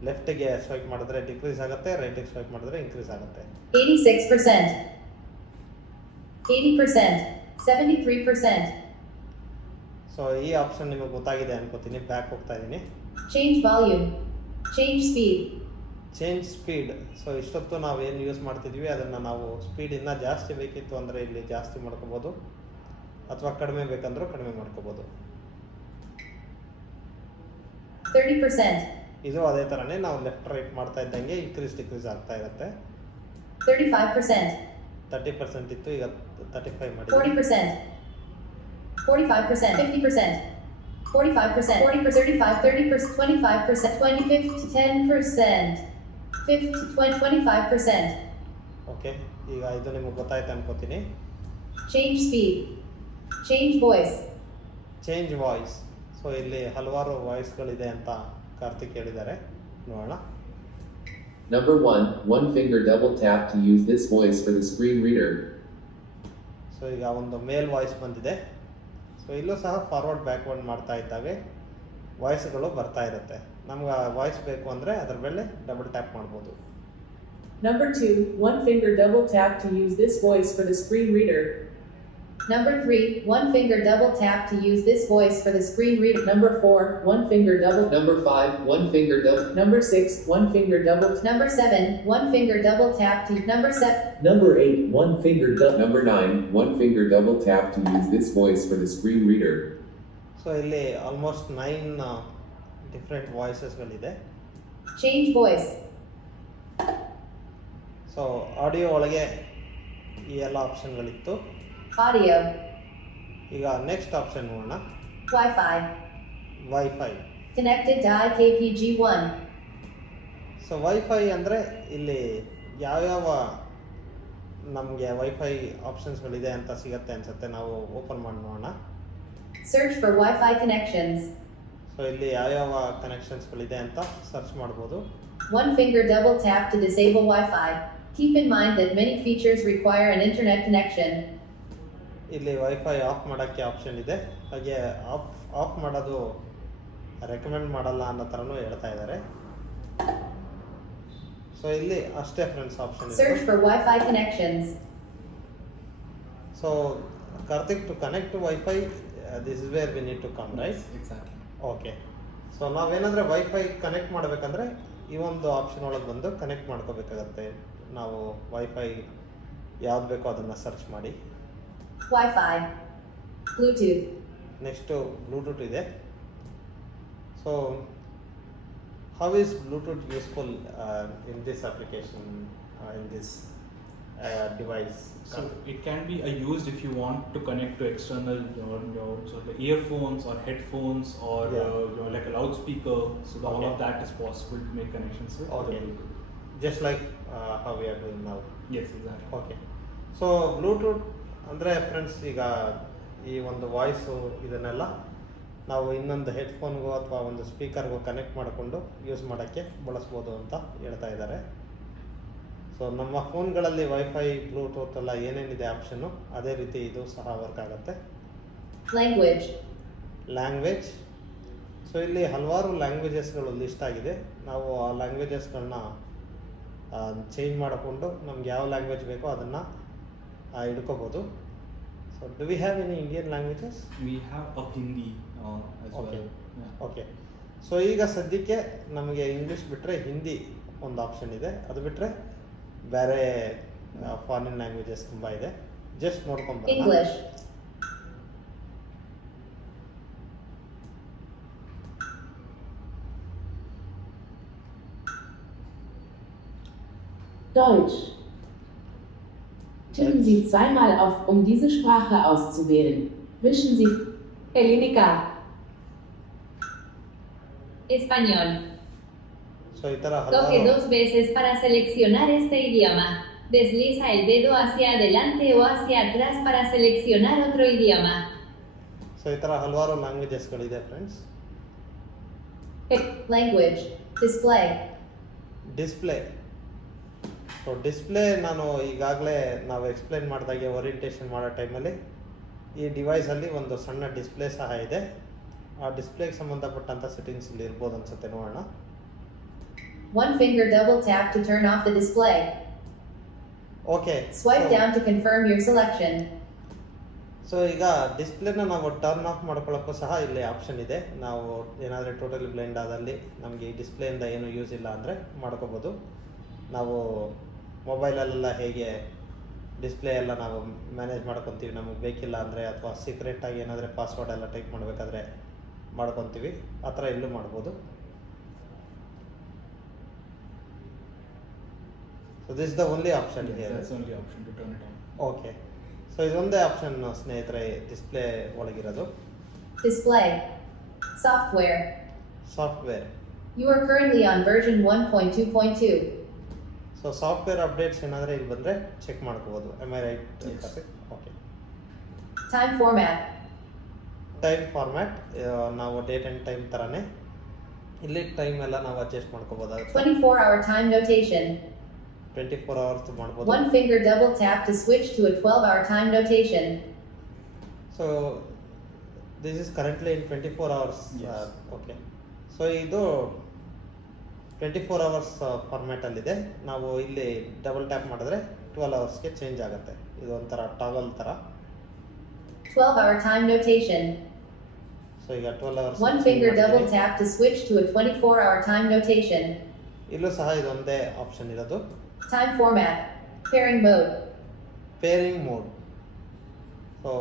ಲೆಫ್ಟಿಗೆ ಸ್ವೈಪ್ ಮಾಡಿದ್ರೆ ಡಿಕ್ರೀಸ್ ಆಗುತ್ತೆ, ರೈಟಿಗೆ ಸ್ವೈಪ್ ಮಾಡಿದ್ರೆ ಇನ್ಕ್ರೀಸ್ ಆಗುತ್ತೆ. 86%. 80%. 73%. ಸೊ ಈ ಆಪ್ಷನ್ ನಿಮಗೆ ಗೊತ್ತಾಗಿದೆ ಅನ್ಕೋತೀನಿ. ಬ್ಯಾಕ್ ಹೋಗ್ತಾ ಇದ್ದೀನಿ. Change volume. Change speed. Change speed. So ಇಷ್ಟೊತ್ತು ನಾವು ಏನು ಯೂಸ್ ಮಾಡ್ತಿದ್ವಿ ಅದನ್ನು ನಾವು ಸ್ಪೀಡ್ ಇನ್ನೂ ಜಾಸ್ತಿ ಬೇಕಿತ್ತು ಅಂದರೆ ಇಲ್ಲಿ ಜಾಸ್ತಿ ಮಾಡ್ಕೋಬೋದು, ಅಥವಾ ಕಡಿಮೆ ಬೇಕಂದ್ರೂ ಕಡಿಮೆ ಮಾಡ್ಕೋಬೋದು. 30%. ಇದು ಅದೇ ಥರನೇ ನಾವು ಲೆಫ್ಟ್ ರೈಟ್ ಮಾಡ್ತಾ ಇದ್ದಂಗೆ ಇನ್ಕ್ರೀಸ್ ಡಿಕ್ರೀಸ್ ಆಗ್ತಾ ಇರುತ್ತೆ. 35%. 30% ಇತ್ತು, ಈಗ 35 ಮಾಡಿ. 40%. 45%. 50%. 45%. 40%. 35%. 30%. 25%. 20. 50. 10%. 50. 20. 25%. ಓಕೆ, ಈಗ ಇದು ನಿಮಗೆ ಗೊತ್ತಾಯ್ತು ಅನ್ಕೋತೀನಿ. Change speed. Change voice. Change voice. So ಇಲ್ಲಿ ಹಲವಾರು ವಾಯ್ಸ್ಗಳಿದೆ ಅಂತ ಕಾರ್ತಿಕ್ ಹೇಳಿದ್ದಾರೆ, ನೋಡೋಣ. Number 1, one finger double tap to use this voice for the screen reader. So ಈಗ ಒಂದು ಮೇಲ್ ವಾಯ್ಸ್ ಬಂದಿದೆ. ಸೊ ಇಲ್ಲೂ ಸಹ ಫಾರ್ವರ್ಡ್ ಬ್ಯಾಕ್ವರ್ಡ್ ಮಾಡ್ತಾ ಇದ್ದಾವೆ ವಾಯ್ಸ್ಗಳು ಬರ್ತಾ ಇರುತ್ತೆ. ನಮ್ಗೆ ವಾಯ್ಸ್ ಬೇಕು ಅಂದರೆ ಅದ್ರ ಮೇಲೆ ಡಬಲ್ ಟ್ಯಾಪ್ ಮಾಡ್ಬೋದು. Number 2, one finger double tap to use this voice for the screen reader. Number 3, one finger double tap to use this voice for the screen reader. Number 4, one finger double. Number 5, one finger double. Number 6, one finger double. Number 7, one finger double tap to. Number 7. Number 8, one finger double. Number 9, one finger double tap to use this voice for the screen reader. So ಇಲ್ಲಿ almost 9 different ವಾಯ್ಸಸ್ಗಳಿದೆ. Change voice. So audio ಒಳಗೆ ಈ ಎಲ್ಲ ಆಪ್ಷನ್ಗಳಿತ್ತು. Audio. ಈಗ next option ನೋಡೋಣ. Wi-Fi. Wifi. Connected to IKPG1. So wifi ಅಂದರೆ ಇಲ್ಲಿ ಯಾವ್ಯಾವ ನಮಗೆ ವೈಫೈ ಆಪ್ಷನ್ಸ್ಗಳಿದೆ ಅಂತ ಸಿಗುತ್ತೆ ಅನಿಸುತ್ತೆ. ನಾವು ಓಪನ್ ಮಾಡಿ ನೋಡೋಣ. Search for Wi-Fi connections. So ಇಲ್ಲಿ ಯಾವ್ಯಾವ ಕನೆಕ್ಷನ್ಸ್ಗಳಿದೆ ಅಂತ ಸರ್ಚ್ ಮಾಡ್ಬೋದು. One finger double tap to disable Wi-Fi. Keep in mind that many features require an internet connection. ಇಲ್ಲಿ ವೈಫೈ ಆಫ್ ಮಾಡೋಕ್ಕೆ ಆಪ್ಷನ್ ಇದೆ. ಹಾಗೆ ಆಫ್ ಮಾಡೋದು ರೆಕಮೆಂಡ್ ಮಾಡಲ್ಲ ಅನ್ನೋ ಥರನೂ ಹೇಳ್ತಾ ಇದ್ದಾರೆ. ಸೊ ಇಲ್ಲಿ ಅಷ್ಟೇ ಫ್ರೆಂಡ್ಸ್ ಆಪ್ಷನ್ ಇದೆ. Search for Wi-Fi connections. So Karthik, to connect to wifi this is where we need to come, right? Exactly. Okay. So ನಾವೇನಾದರೆ ವೈಫೈ ಕನೆಕ್ಟ್ ಮಾಡಬೇಕಂದ್ರೆ ಈ ಒಂದು ಆಪ್ಷನ್ ಒಳಗೆ ಬಂದು ಕನೆಕ್ಟ್ ಮಾಡ್ಕೋಬೇಕಾಗತ್ತೆ. ನಾವು ವೈಫೈ ಯಾವ್ದು ಬೇಕೋ ಅದನ್ನು ಸರ್ಚ್ ಮಾಡಿ. Wi-Fi. Bluetooth. ನೆಕ್ಸ್ಟು ಬ್ಲೂಟೂತ್ ಇದೆ. So how is Bluetooth useful in this application, in this device? So it can be used if you want to connect to external your sort of earphones or headphones or your like a loudspeaker. So all of that is possible to make connections with. Okay. Just like how we are doing now. Yes, exactly. Okay. So Bluetooth ಅಂದರೆ friends, ಈಗ ಈ ಒಂದು voice ಇದನ್ನೆಲ್ಲ ನಾವು ಇನ್ನೊಂದು ಹೆಡ್ಫೋನ್ಗೋ ಅಥವಾ ಒಂದು ಸ್ಪೀಕರ್ಗೋ connect ಮಾಡಿಕೊಂಡು ಯೂಸ್ ಮಾಡೋಕ್ಕೆ ಬಳಸ್ಬೋದು ಅಂತ ಹೇಳ್ತಾ ಇದ್ದಾರೆ. ಸೊ ನಮ್ಮ ಫೋನ್ಗಳಲ್ಲಿ ವೈಫೈ, ಬ್ಲೂಟೂತ್ ಎಲ್ಲ ಏನೇನಿದೆ ಆಪ್ಷನ್ನು, ಅದೇ ರೀತಿ ಇದು ಸಹ ವರ್ಕ್ ಆಗುತ್ತೆ. ಲ್ಯಾಂಗ್ವೇಜ್. ಸೊ ಇಲ್ಲಿ ಹಲವಾರು ಲ್ಯಾಂಗ್ವೇಜಸ್ಗಳು ಲಿಸ್ಟ್ ಆಗಿದೆ. ನಾವು ಆ ಲ್ಯಾಂಗ್ವೇಜಸ್ಗಳನ್ನ ಚೇಂಜ್ ಮಾಡಿಕೊಂಡು ನಮ್ಗೆ ಯಾವ ಲ್ಯಾಂಗ್ವೇಜ್ ಬೇಕೋ ಅದನ್ನು ಹಿಡ್ಕೋಬೋದು. So do we have any Indian languages? We have a Hindi as Okay. well. Yeah. Okay. So ಈಗ ಸದ್ಯಕ್ಕೆ ನಮಗೆ ಇಂಗ್ಲೀಷ್ ಬಿಟ್ಟರೆ ಹಿಂದಿ ಒಂದು ಆಪ್ಷನ್ ಇದೆ. ಅದು ಬಿಟ್ಟರೆ ಬೇರೆ ಫಾರಿನ್ ಲ್ಯಾಂಗ್ವೇಜಸ್ ತುಂಬ ಇದೆ. Just ನೋಡ್ಕೊಂಡ್ಬರೋಣ. English. Deutsch. Tippen Sie zweimal auf, um diese Sprache auszuwählen. Wischen Sie Helénica. Español. So ಈ ಥರ Toque ಹಲವಾರು 2 veces para seleccionar este idioma. Desliza el dedo hacia adelante o hacia atrás para seleccionar otro idioma. So ಈ ಥರ ಹಲವಾರು ಲ್ಯಾಂಗ್ವೇಜಸ್ಗಳಿದೆ friends. Language. Display. Display. So display ನಾನು ಈಗಾಗಲೇ ನಾವು ಎಕ್ಸ್ಪ್ಲೈನ್ ಮಾಡಿದಾಗೆ ಓರಿಯಂಟೇಷನ್ ಮಾಡೋ ಟೈಮಲ್ಲಿ ಈ ಡಿವೈಸಲ್ಲಿ ಒಂದು ಸಣ್ಣ ಡಿಸ್ಪ್ಲೇ ಸಹ ಇದೆ. ಆ ಡಿಸ್ಪ್ಲೇಗೆ ಸಂಬಂಧಪಟ್ಟಂಥ ಸೆಟ್ಟಿಂಗ್ಸ್ ಇಲ್ಲಿ ಇರ್ಬೋದು ಅನ್ಸುತ್ತೆ, ನೋಡೋಣ. One finger double tap to turn off the display. Okay. Swipe down to confirm your selection. So ಈಗ ಡಿಸ್ಪ್ಲೇನ ನಾವು ಟರ್ನ್ ಆಫ್ ಮಾಡ್ಕೊಳ್ಳೋಕ್ಕೂ ಸಹ ಇಲ್ಲಿ ಆಪ್ಷನ್ ಇದೆ. ನಾವು ಏನಾದರೂ ಟೋಟಲಿ ಬ್ಲೈಂಡ್ ಆದಲ್ಲಿ ನಮಗೆ ಈ ಡಿಸ್ಪ್ಲೇಯಿಂದ ಏನು ಯೂಸ್ ಇಲ್ಲ ಅಂದರೆ ಮಾಡ್ಕೋಬೋದು. ನಾವು ಮೊಬೈಲಲ್ಲೆಲ್ಲ ಹೇಗೆ ಡಿಸ್ಪ್ಲೇ ಎಲ್ಲ ನಾವು ಮ್ಯಾನೇಜ್ ಮಾಡ್ಕೊತೀವಿ, ನಮಗೆ ಬೇಕಿಲ್ಲ ಅಂದರೆ ಅಥವಾ ಸೀಕ್ರೆಟಾಗಿ ಏನಾದರೆ ಪಾಸ್ವರ್ಡ್ ಎಲ್ಲ ಟೈಪ್ ಮಾಡಬೇಕಾದ್ರೆ ಮಾಡ್ಕೊತೀವಿ, ಆ ಥರ ಇಲ್ಲೂ ಮಾಡ್ಬೋದು. So this the only option here. That's the only option to turn it on. Okay. So ಇದೊಂದೇ ಆಪ್ಷನ್ ಸ್ನೇಹಿತರೆ ಡಿಸ್ಪ್ಲೇ ಒಳಗಿರೋದು. Display. Software. Software. You are currently on version 1.2.2. So software updates ಏನಾದರೆ ಇಲ್ಲಿ ಬಂದರೆ ಚೆಕ್ ಮಾಡ್ಕೋಬೋದು. Am I right? Yes. Okay. Time format. Time format ನಾವು date and time ಥರನೇ ಇಲ್ಲಿ ಟೈಮ್ ಎಲ್ಲ ನಾವು ಅಡ್ಜಸ್ಟ್ ಮಾಡ್ಕೋಬೋದಾಗುತ್ತೆ. 24-hour time notation. 24 hours ಮಾಡ್ಬೋದು. One finger double tap to switch to a 12-hour time notation. So this is currently in 24 hours. Yes. Okay. So ಇದು 24 hours ಫಾರ್ಮ್ಯಾಟಲ್ಲಿದೆ. ನಾವು ಇಲ್ಲಿ ಡಬಲ್ ಟ್ಯಾಪ್ ಮಾಡಿದ್ರೆ 12 hours ಚೇಂಜ್ ಆಗುತ್ತೆ. ಇದು ಒಂಥರ ಟಾಗಲ್ ಥರ. 12-hour time notation. ಸೊ ಈಗ 12 hours. One finger double tap to switch to a 24-hour time notation. ಇಲ್ಲೂ ಸಹ ಇದೊಂದೇ ಆಪ್ಷನ್ ಇರೋದು. Time format. Pairing mode. Pairing mode. So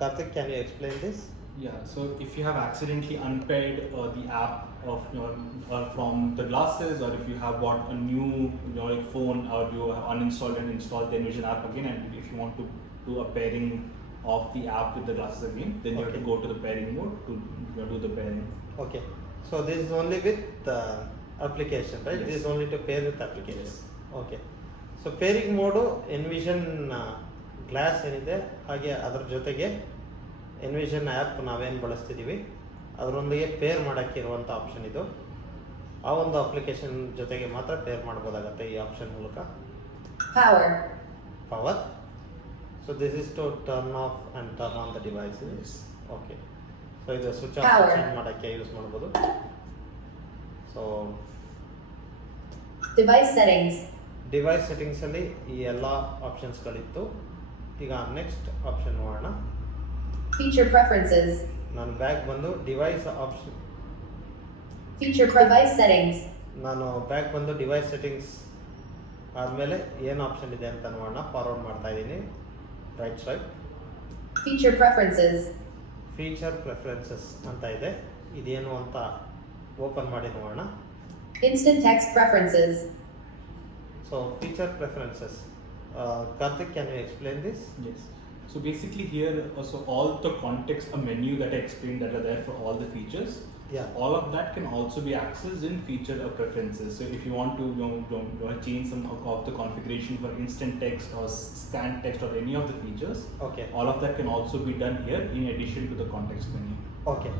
Karthik, can you explain this? Yeah, so if you have accidentally unpaired the app of your from the glasses, or if you have bought a new phone, or you have uninstalled and installed the Envision app again, and if you want to do a pairing of the app with the glasses again, then you have to go to the pairing mode to do the pairing. Okay. So this is only with application, right? Yes. This is only to pair with application. Yes. Okay. So pairing mode envision glass ಏನಿದೆ ಹಾಗೆ ಅದರ ಜೊತೆಗೆ ಎನ್ವಿಷನ್ app ನಾವೇನು ಬಳಸ್ತಿದ್ದೀವಿ ಅದರೊಂದಿಗೆ peer ಮಾಡೋಕ್ಕೆ ಇರುವಂಥ option ಇದು. ಆ ಒಂದು ಅಪ್ಲಿಕೇಶನ್ ಜೊತೆಗೆ ಮಾತ್ರ ಪೇರ್ ಮಾಡ್ಬೋದಾಗತ್ತೆ ಈ ಆಪ್ಷನ್ ಮೂಲಕ. Power. So this is to turn off and turn on the device. Okay. So ಇದು ಸ್ವಿಚ್ ಆಫ್ ಸ್ವಿಚ್ ಮಾಡೋಕ್ಕೆ ಯೂಸ್ ಮಾಡ್ಬೋದು. So Device settings. ಡಿವೈಸ್ ಸೆಟ್ಟಿಂಗ್ಸಲ್ಲಿ ಈ ಎಲ್ಲ ಆಪ್ಷನ್ಸ್ಗಳಿತ್ತು. ಈಗ ನೆಕ್ಸ್ಟ್ ಆಪ್ಷನ್ ನೋಡೋಣ. Feature preferences. ನಾನು ಬ್ಯಾಕ್ ಬಂದು ಡಿವೈಸ್ ಆಪ್ಷನ್. Device settings. ನಾನು ಬ್ಯಾಕ್ ಬಂದು ಡಿವೈಸ್ ಸೆಟ್ಟಿಂಗ್ಸ್ ಆದಮೇಲೆ ಏನು ಆಪ್ಷನ್ ಇದೆ ಅಂತ ನೋಡೋಣ. ಫಾರ್ವರ್ಡ್ ಮಾಡ್ತಾ ಇದ್ದೀನಿ. Right swipe. Feature preferences. Feature preferences ಅಂತ ಇದೆ. ಇದೇನು ಅಂತ ಓಪನ್ ಮಾಡಿ ನೋಡೋಣ. Instant text preferences. So feature preferences. Karthik, can you explain this? Yes. So basically here also all the context, a menu that I explained that are there for all the features. Yeah. All of that can also be accessed in feature preferences. So if you want to change some of the configuration for instant text or scan text or any of the features, Okay. all of that can also be done here in addition to the context menu. Okay.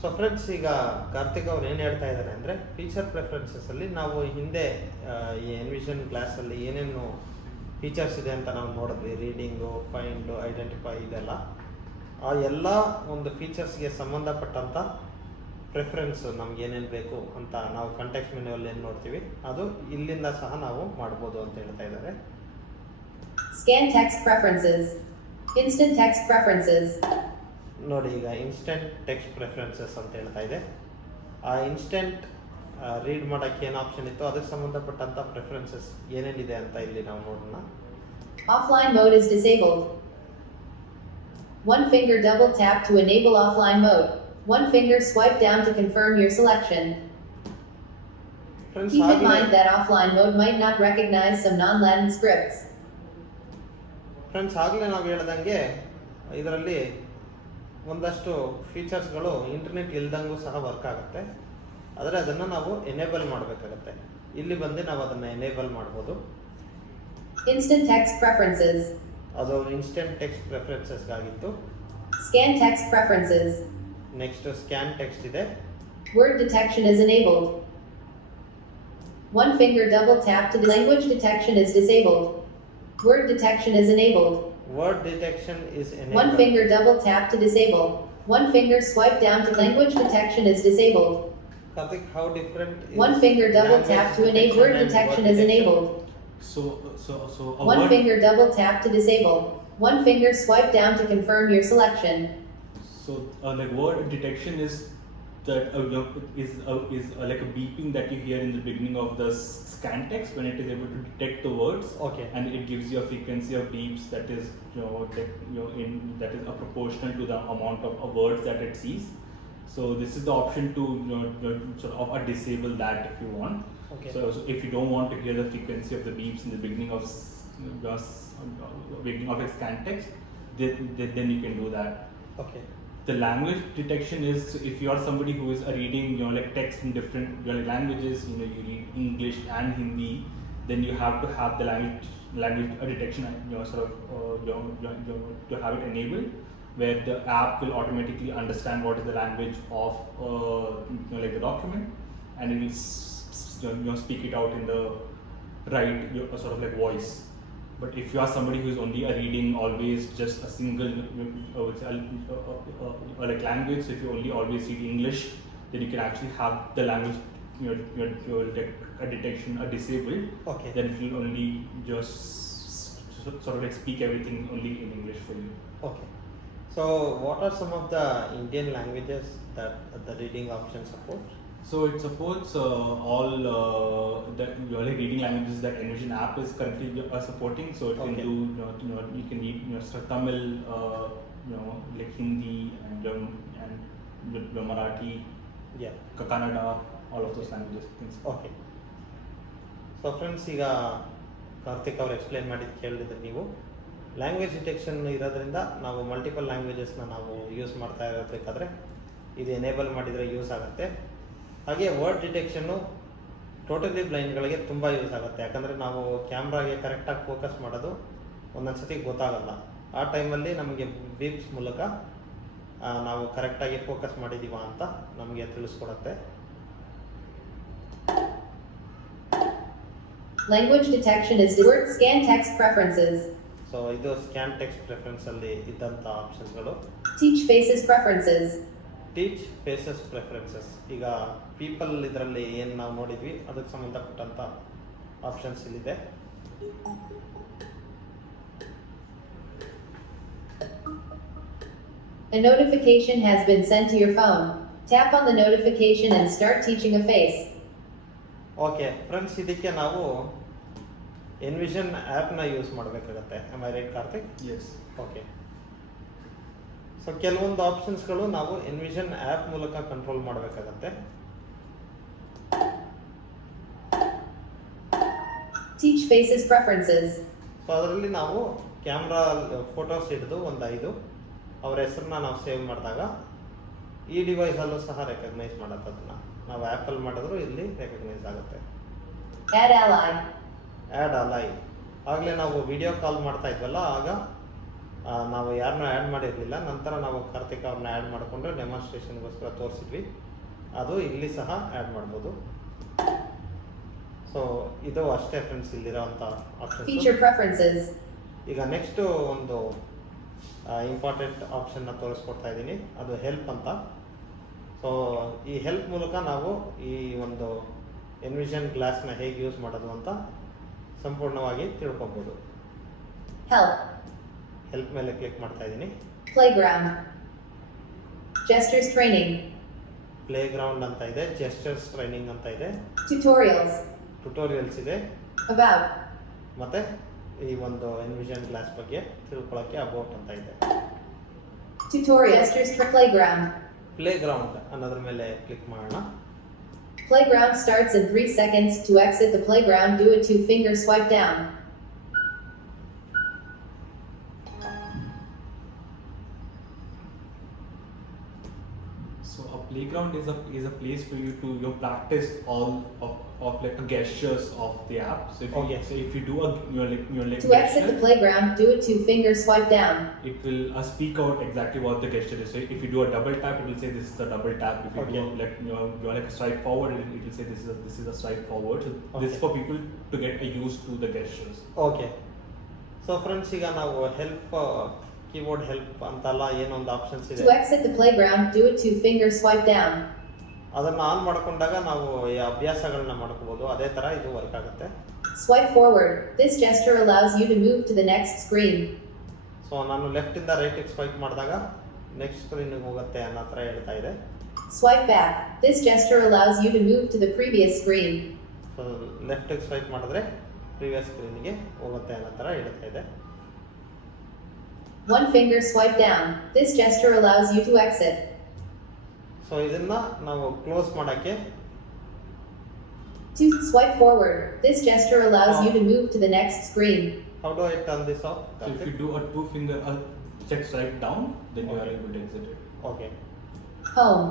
So friends, ಈಗ ಕಾರ್ತಿಕ್ ಅವ್ರು ಏನು ಹೇಳ್ತಾ ಇದ್ದಾರೆ ಅಂದರೆ feature ಪ್ರೆಫರೆನ್ಸಸ್ಸಲ್ಲಿ ನಾವು ಹಿಂದೆ ಈ ಎನ್ವಿಷನ್ ಗ್ಲಾಸಲ್ಲಿ ಏನೇನು ಫೀಚರ್ಸ್ ಇದೆ ಅಂತ ನಾವು ನೋಡಿದ್ವಿ. ರೀಡಿಂಗು, ಫೈಂಡು, ಐಡೆಂಟಿಫೈ ಇದೆಲ್ಲ. ಆ ಎಲ್ಲ ಒಂದು ಫೀಚರ್ಸ್ಗೆ ಸಂಬಂಧಪಟ್ಟಂಥ ಪ್ರೆಫರೆನ್ಸು ನಮ್ಗೆ ಏನೇನು ಬೇಕು ಅಂತ ನಾವು ಕಾಂಟೆಕ್ಸ್ಟ್ ಮೆನ್ಯುವಲ್ಲಿ ಏನು ನೋಡ್ತೀವಿ ಅದು ಇಲ್ಲಿಂದ ಸಹ ನಾವು ಮಾಡ್ಬೋದು ಅಂತ ಹೇಳ್ತಾ ಇದ್ದಾರೆ. Scan text preferences. Instant text preferences. ನೋಡಿ, ಈಗ ಇನ್ಸ್ಟೆಂಟ್ ಟೆಕ್ಸ್ಟ್ ಪ್ರೆಫರೆನ್ಸಸ್ ಅಂತ ಹೇಳ್ತಾ ಇದೆ. ಆ ಇನ್ಸ್ಟೆಂಟ್ ರೀಡ್ ಮಾಡೋಕ್ಕೆ ಏನು ಆಪ್ಷನ್ ಇತ್ತು ಅದಕ್ಕೆ ಸಂಬಂಧಪಟ್ಟಂಥ ಪ್ರೆಫರೆನ್ಸಸ್ ಏನೇನಿದೆ ಅಂತ ಇಲ್ಲಿ ನಾವು ನೋಡೋಣ. Offline mode is disabled. One finger double tap to enable offline mode. One finger swipe down to confirm your selection. Friends, Keep in mind that offline mode might not recognize some non-Latin scripts. Friends, ಆಗಲೇ ನಾವು ಹೇಳ್ದಂಗೆ ಇದರಲ್ಲಿ ಒಂದಷ್ಟು ಫೀಚರ್ಸ್ಗಳು internet ಇಲ್ದಂಗೂ ಸಹ work ಆಗುತ್ತೆ. ಆದರೆ ಅದನ್ನು ನಾವು ಎನೇಬಲ್ ಮಾಡಬೇಕಾಗತ್ತೆ. ಇಲ್ಲಿ ಬಂದು ನಾವು ಅದನ್ನು ಎನೇಬಲ್ ಮಾಡ್ಬೋದು. Instant text preferences. ಅದು ಇನ್ಸ್ಟೆಂಟ್ ಟೆಕ್ಸ್ಟ್ ಪ್ರೆಫರೆನ್ಸಸ್ಗಾಗಿತ್ತು. Scan text preferences. Next scan text ಇದೆ. Word detection is enabled. One finger double tap to language detection is disabled. Word detection is enabled. Word detection is One enabled. finger double tap to disable. One finger swipe down to language detection is disabled. Karthik, how different One finger double tap to enable word detection is enabled. So a One word, finger double tap to disable. One finger swipe down to confirm your selection. so like word detection is that like a beeping that you hear in the beginning of the scan text when it is able to detect the words. Okay. And it gives you a frequency of beeps that is that is proportional to the amount of words that it sees. So this is the option to sort of disable that if you want. Okay. So if you don't want to hear the frequency of the beeps in the beginning of a scan text, then you can do that. Okay. The language detection is if you are somebody who is reading like text in different languages, you read English and Hindi, then you have to have the language detection to have it enabled, where the app will automatically understand what is the language of like the document, and it will speak it out in the right sort of like voice. But if you are somebody who is only reading always just a single like language, so if you only always read English, then you can actually have the language your detection disabled. Okay. Then it will only just sort of like speak everything only in English for you. Okay. So what are some of the Indian languages that the reading option supports? So it supports all the reading languages that Envision app is currently supporting. So it can Okay. do you can read Tamil, like Hindi and Marathi, Yeah. Kannada, all of those languages. Okay. So friends, ಈಗ ಕಾರ್ತಿಕ್ ಅವ್ರು explain ಮಾಡಿದ್ದು ಕೇಳಿದ್ರೆ ನೀವು language detection ಇರೋದ್ರಿಂದ ನಾವು multiple ಲ್ಯಾಂಗ್ವೇಜಸ್ನ ನಾವು use ಮಾಡ್ತಾ ಇರಬೇಕಾದ್ರೆ ಇದು ಎನೇಬಲ್ ಮಾಡಿದರೆ ಯೂಸ್ ಆಗುತ್ತೆ. ಹಾಗೆ ವರ್ಡ್ ಡಿಟೆಕ್ಷನ್ನು ಟೋಟಲಿ ಬ್ಲೈಂಡ್ಗಳಿಗೆ ತುಂಬ ಯೂಸ್ ಆಗುತ್ತೆ. ಯಾಕಂದರೆ ನಾವು ಕ್ಯಾಮ್ರಾಗೆ ಕರೆಕ್ಟಾಗಿ ಫೋಕಸ್ ಮಾಡೋದು ಒಂದೊಂದು ಸತಿ ಗೊತ್ತಾಗಲ್ಲ. ಆ ಟೈಮಲ್ಲಿ ನಮಗೆ ಬೀಪ್ಸ್ ಮೂಲಕ ನಾವು ಕರೆಕ್ಟಾಗಿ ಫೋಕಸ್ ಮಾಡಿದ್ದೀವ ಅಂತ ನಮಗೆ ತಿಳಿಸ್ಕೊಡುತ್ತೆ. Language detection is word scan text preferences. So ಇದು ಸ್ಕ್ಯಾನ್ ಟೆಕ್ಸ್ಟ್ ಪ್ರೆಫರೆನ್ಸಲ್ಲಿ ಇದ್ದಂಥ ಆಪ್ಷನ್ಸ್ಗಳು. Teach faces preferences. Teach faces preferences. ಈಗ ಪೀಪಲ್ ಇದರಲ್ಲಿ ಏನು ನಾವು ನೋಡಿದ್ವಿ ಅದಕ್ಕೆ ಸಂಬಂಧಪಟ್ಟಂಥ ಆಪ್ಷನ್ಸ್ ಇಲ್ಲಿದೆ. A notification has been sent to your phone. Tap on the notification and start teaching a face. Okay friends, ಇದಕ್ಕೆ ನಾವು ಎನ್ವಿಷನ್ ಆ್ಯಪ್ನ ಯೂಸ್ ಮಾಡಬೇಕಾಗತ್ತೆ. Am I right Karthik? Yes. Okay. So ಕೆಲವೊಂದು ಆಪ್ಷನ್ಸ್ಗಳು ನಾವು ಎನ್ವಿಷನ್ ಆ್ಯಪ್ ಮೂಲಕ ಕಂಟ್ರೋಲ್ ಮಾಡಬೇಕಾಗತ್ತೆ. Teach faces preferences. ಸೊ ಅದರಲ್ಲಿ ನಾವು ಕ್ಯಾಮ್ರಾ ಫೋಟೋಸ್ ಹಿಡಿದು ಒಂದು 5 ಅವ್ರ ಹೆಸರನ್ನ ನಾವು ಸೇವ್ ಮಾಡಿದಾಗ ಈ ಡಿವೈಸಲ್ಲೂ ಸಹ ರೆಕಗ್ನೈಸ್ ಮಾಡುತ್ತೆ. ಅದನ್ನು ನಾವು ಆ್ಯಪಲ್ಲಿ ಮಾಡಿದ್ರು ಇಲ್ಲಿ ರೆಕಗ್ನೈಸ್ ಆಗುತ್ತೆ. Add ally. ಆ್ಯಡ್ ಅಲೈ. ಆಗಲೇ ನಾವು ವಿಡಿಯೋ ಕಾಲ್ ಮಾಡ್ತಾ ಇದ್ವಲ್ಲ, ಆಗ ನಾವು ಯಾರನ್ನೂ ಆ್ಯಡ್ ಮಾಡಿರಲಿಲ್ಲ. ನಂತರ ನಾವು ಕಾರ್ತಿಕ್ ಅವ್ರನ್ನ ಆ್ಯಡ್ ಮಾಡಿಕೊಂಡು ಡೆಮಾನ್ಸ್ಟ್ರೇಷನ್ಗೋಸ್ಕರ ತೋರಿಸಿದ್ವಿ. ಅದು ಇಲ್ಲಿ ಸಹ ಆ್ಯಡ್ ಮಾಡ್ಬೋದು. ಸೊ ಇದು ಅಷ್ಟೇ ಫ್ರೆಂಡ್ಸ್ ಇಲ್ಲಿರೋವಂಥ ಆಪ್ಷನ್ಸ್. Feature preferences. ಈಗ ನೆಕ್ಸ್ಟು ಒಂದು ಇಂಪಾರ್ಟೆಂಟ್ ಆಪ್ಷನ್ನ ತೋರಿಸ್ಕೊಡ್ತಾ ಇದ್ದೀನಿ. ಅದು ಹೆಲ್ಪ್ ಅಂತ. ಸೊ ಈ ಹೆಲ್ಪ್ ಮೂಲಕ ನಾವು ಈ ಒಂದು ಎನ್ವಿಷನ್ ಗ್ಲಾಸ್ನ ಹೇಗೆ ಯೂಸ್ ಮಾಡೋದು ಅಂತ ಸಂಪೂರ್ಣವಾಗಿ ತಿಳ್ಕೊಬೋದು. Help. ಹೆಲ್ಪ್ ಮೇಲೆ ಕ್ಲಿಕ್ ಮಾಡ್ತಾ ಇದ್ದೀನಿ. Playground. Gestures training. Play ground ಅಂತ ಇದೆ, ಜೆಸ್ಚರ್ಸ್ ಟ್ರೈನಿಂಗ್ ಅಂತ ಇದೆ, Tutorials. ಟ್ಯುಟೋರಿಯಲ್ಸ್ ಇದೆ, About. ಮತ್ತು ಈ ಒಂದು ಎನ್ವಿಷನ್ ಗ್ಲಾಸ್ ಬಗ್ಗೆ ತಿಳ್ಕೊಳ್ಳೋಕ್ಕೆ ಅಬೌಟ್ ಅಂತ ಇದೆ. Tutorial. Gestures playground. Play ground ಅನ್ನೋದ್ರ ಮೇಲೆ ಕ್ಲಿಕ್ ಮಾಡೋಣ. Playground starts in 3 seconds. To exit the playground, do a 2-finger swipe down. So So a playground is a place for you to practice all of like the gestures of the app. So if you do your like To exit the playground, do a 2-finger swipe down. it will speak out exactly what the gesture is. So if you do a double tap, it will say this is a double tap. If you do you're like a swipe forward, it will say this is a swipe forward. So this is for people to get used to the gestures. Okay so friends, ಈಗ ನಾವು help keyboard help ಅಂತಲ್ಲ ಏನೊಂದು options ಇದೆ. To exit the playground, do a 2-finger swipe down. ಅದನ್ನು on ಮಾಡ್ಕೊಂಡಾಗ ನಾವು ಈ ಅಭ್ಯಾಸಗಳನ್ನ ಮಾಡ್ಕೋಬಹುದು. ಅದೇ ತರ ಇದು ವರ್ಕ್ ಆಗುತ್ತೆ. Swipe forward. This gesture allows you to move to the next screen. So ನಾನು ಲೆಫ್ಟ್ ಇಂದ ರೈಟ್ ಸ್ವೈಪ್ ಮಾಡಿದಾಗ ನೆಕ್ಸ್ಟ್ ಸ್ಕ್ರೀನ್ ಹೋಗುತ್ತೆ ಅನ್ನೋ ತರ ಹೇಳ್ತಾ ಇದೆ. Swipe back. This gesture allows you to move to the previous screen. So left swipe ಮಾಡಿದ್ರೆ previous ಸ್ಕ್ರೀನ್ಗೆ ಹೋಗುತ್ತೆ ಅನ್ನೋ ತರ ಹೇಳ್ತಾ ಇದೆ. 1-finger swipe down. This gesture allows you to exit. So ಇದನ್ನ ನಾವು ಕ್ಲೋಸ್ ಮಾಡಕ್ಕೆ 2. Swipe forward. This gesture allows you to move to the next screen. How do I turn this of? So if you do a 2-finger check swipe down, then you are able to exit it. Okay. Home.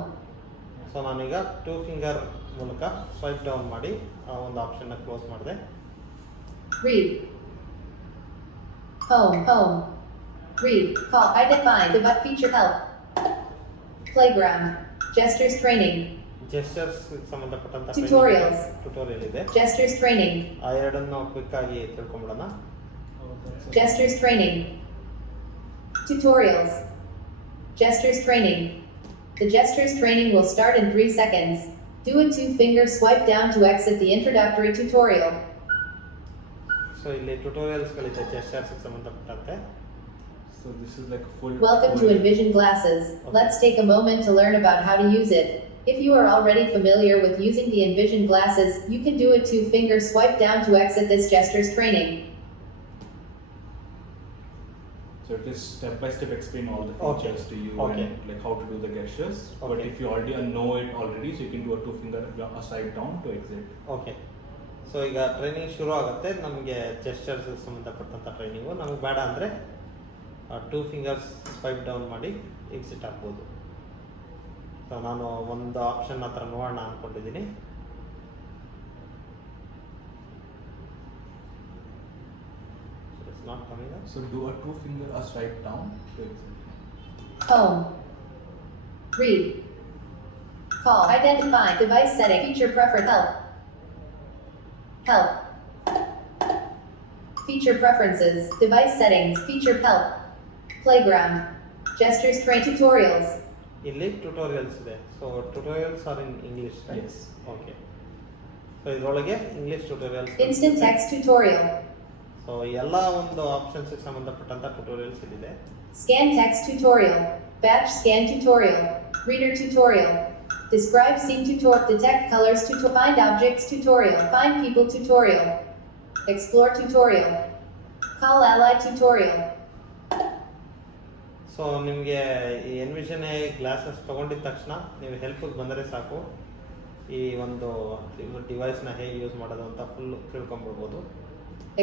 So ನಾನೀಗ 2 finger ಮೂಲಕ swipe down ಮಾಡಿ ಆ ಒಂದು ಆಪ್ಷನ್ನ close ಮಾಡಿದೆ. Read. Home. Read. Call. Identify. Device feature help. Playground. Gestures training. Gestures ಸಂಬಂಧಪಟ್ಟಂತ Tutorials. Tutorial ಇದೆ. Gestures training. ಆ ಎರಡನ್ನು ಕ್ವಿಕ್ ಆಗಿ ತಿಳ್ಕೊಂಬಿಡೋಣ. Gestures training. Tutorials. Gestures training. The gestures training will start in 3 seconds. Do a 2-finger swipe down to exit the introductory tutorial. So ಇಲ್ಲಿ tutorials ಗಳಿದೆ gestures ಸಂಬಂಧಪಟ್ಟಂತೆ. So this is like a full. Welcome to EnvisionGlasses. Let's take a moment to learn about how to use it. If you are already familiar with using the EnvisionGlasses, you can do a 2-finger swipe down to exit this gestures training. So it is step by step explain all the Okay. features to you Okay. and like how to do the gestures. But Okay. if you already know it already, so you can do a 2-finger swipe down to exit. Okay. So ಈಗ training ಶುರು ಆಗುತ್ತೆ. ನಮಗೆ gestures ಸಂಬಂಧಪಟ್ಟಂಥ training ನಮಗೆ ಬೇಡ ಅಂದರೆ 2 fingers swipe down ಮಾಡಿ exit ಆಗ್ಬೋದು. ಸೊ ನಾನು ಒಂದು ಆಪ್ಷನ್ ಹತ್ರ ನೋಡೋಣ ಅಂದ್ಕೊಂಡಿದ್ದೀನಿ. It's not coming up. So do a 2-finger swipe down to exit. Home. Read. Call. Identify. Device setting. Feature preference. Help. Feature preferences. Device settings. Feature help. Playground. Gestures train tutorials. ಇಲ್ಲಿ tutorials ಇದೆ. So tutorials are in English. Yes. Okay. So ಇದರೊಳಗೆ English tutorials. Instant text tutorial. So ಎಲ್ಲ ಒಂದು ಆಪ್ಷನ್ಸ್ಗೆ ಸಂಬಂಧಪಟ್ಟಂಥ tutorials ಇಲ್ಲಿದೆ. Scan text tutorial. Batch scan tutorial. Reader tutorial. Describe scene tutorial. Detect colors tutorial. Find objects tutorial. Find people tutorial. Explore tutorial. Call ally tutorial. So ನಿಮಗೆ ಈ ಎನ್ವಿಷನ್ glasses ತೊಗೊಂಡಿದ ತಕ್ಷಣ ನೀವು ಹೆಲ್ಪಿಗೆ ಬಂದರೆ ಸಾಕು, ಈ ಒಂದು ಡಿವೈಸ್ನ ಹೇಗೆ ಯೂಸ್ ಮಾಡೋದು ಅಂತ ಫುಲ್ ತಿಳ್ಕೊಂಬಿಡ್ಬೋದು.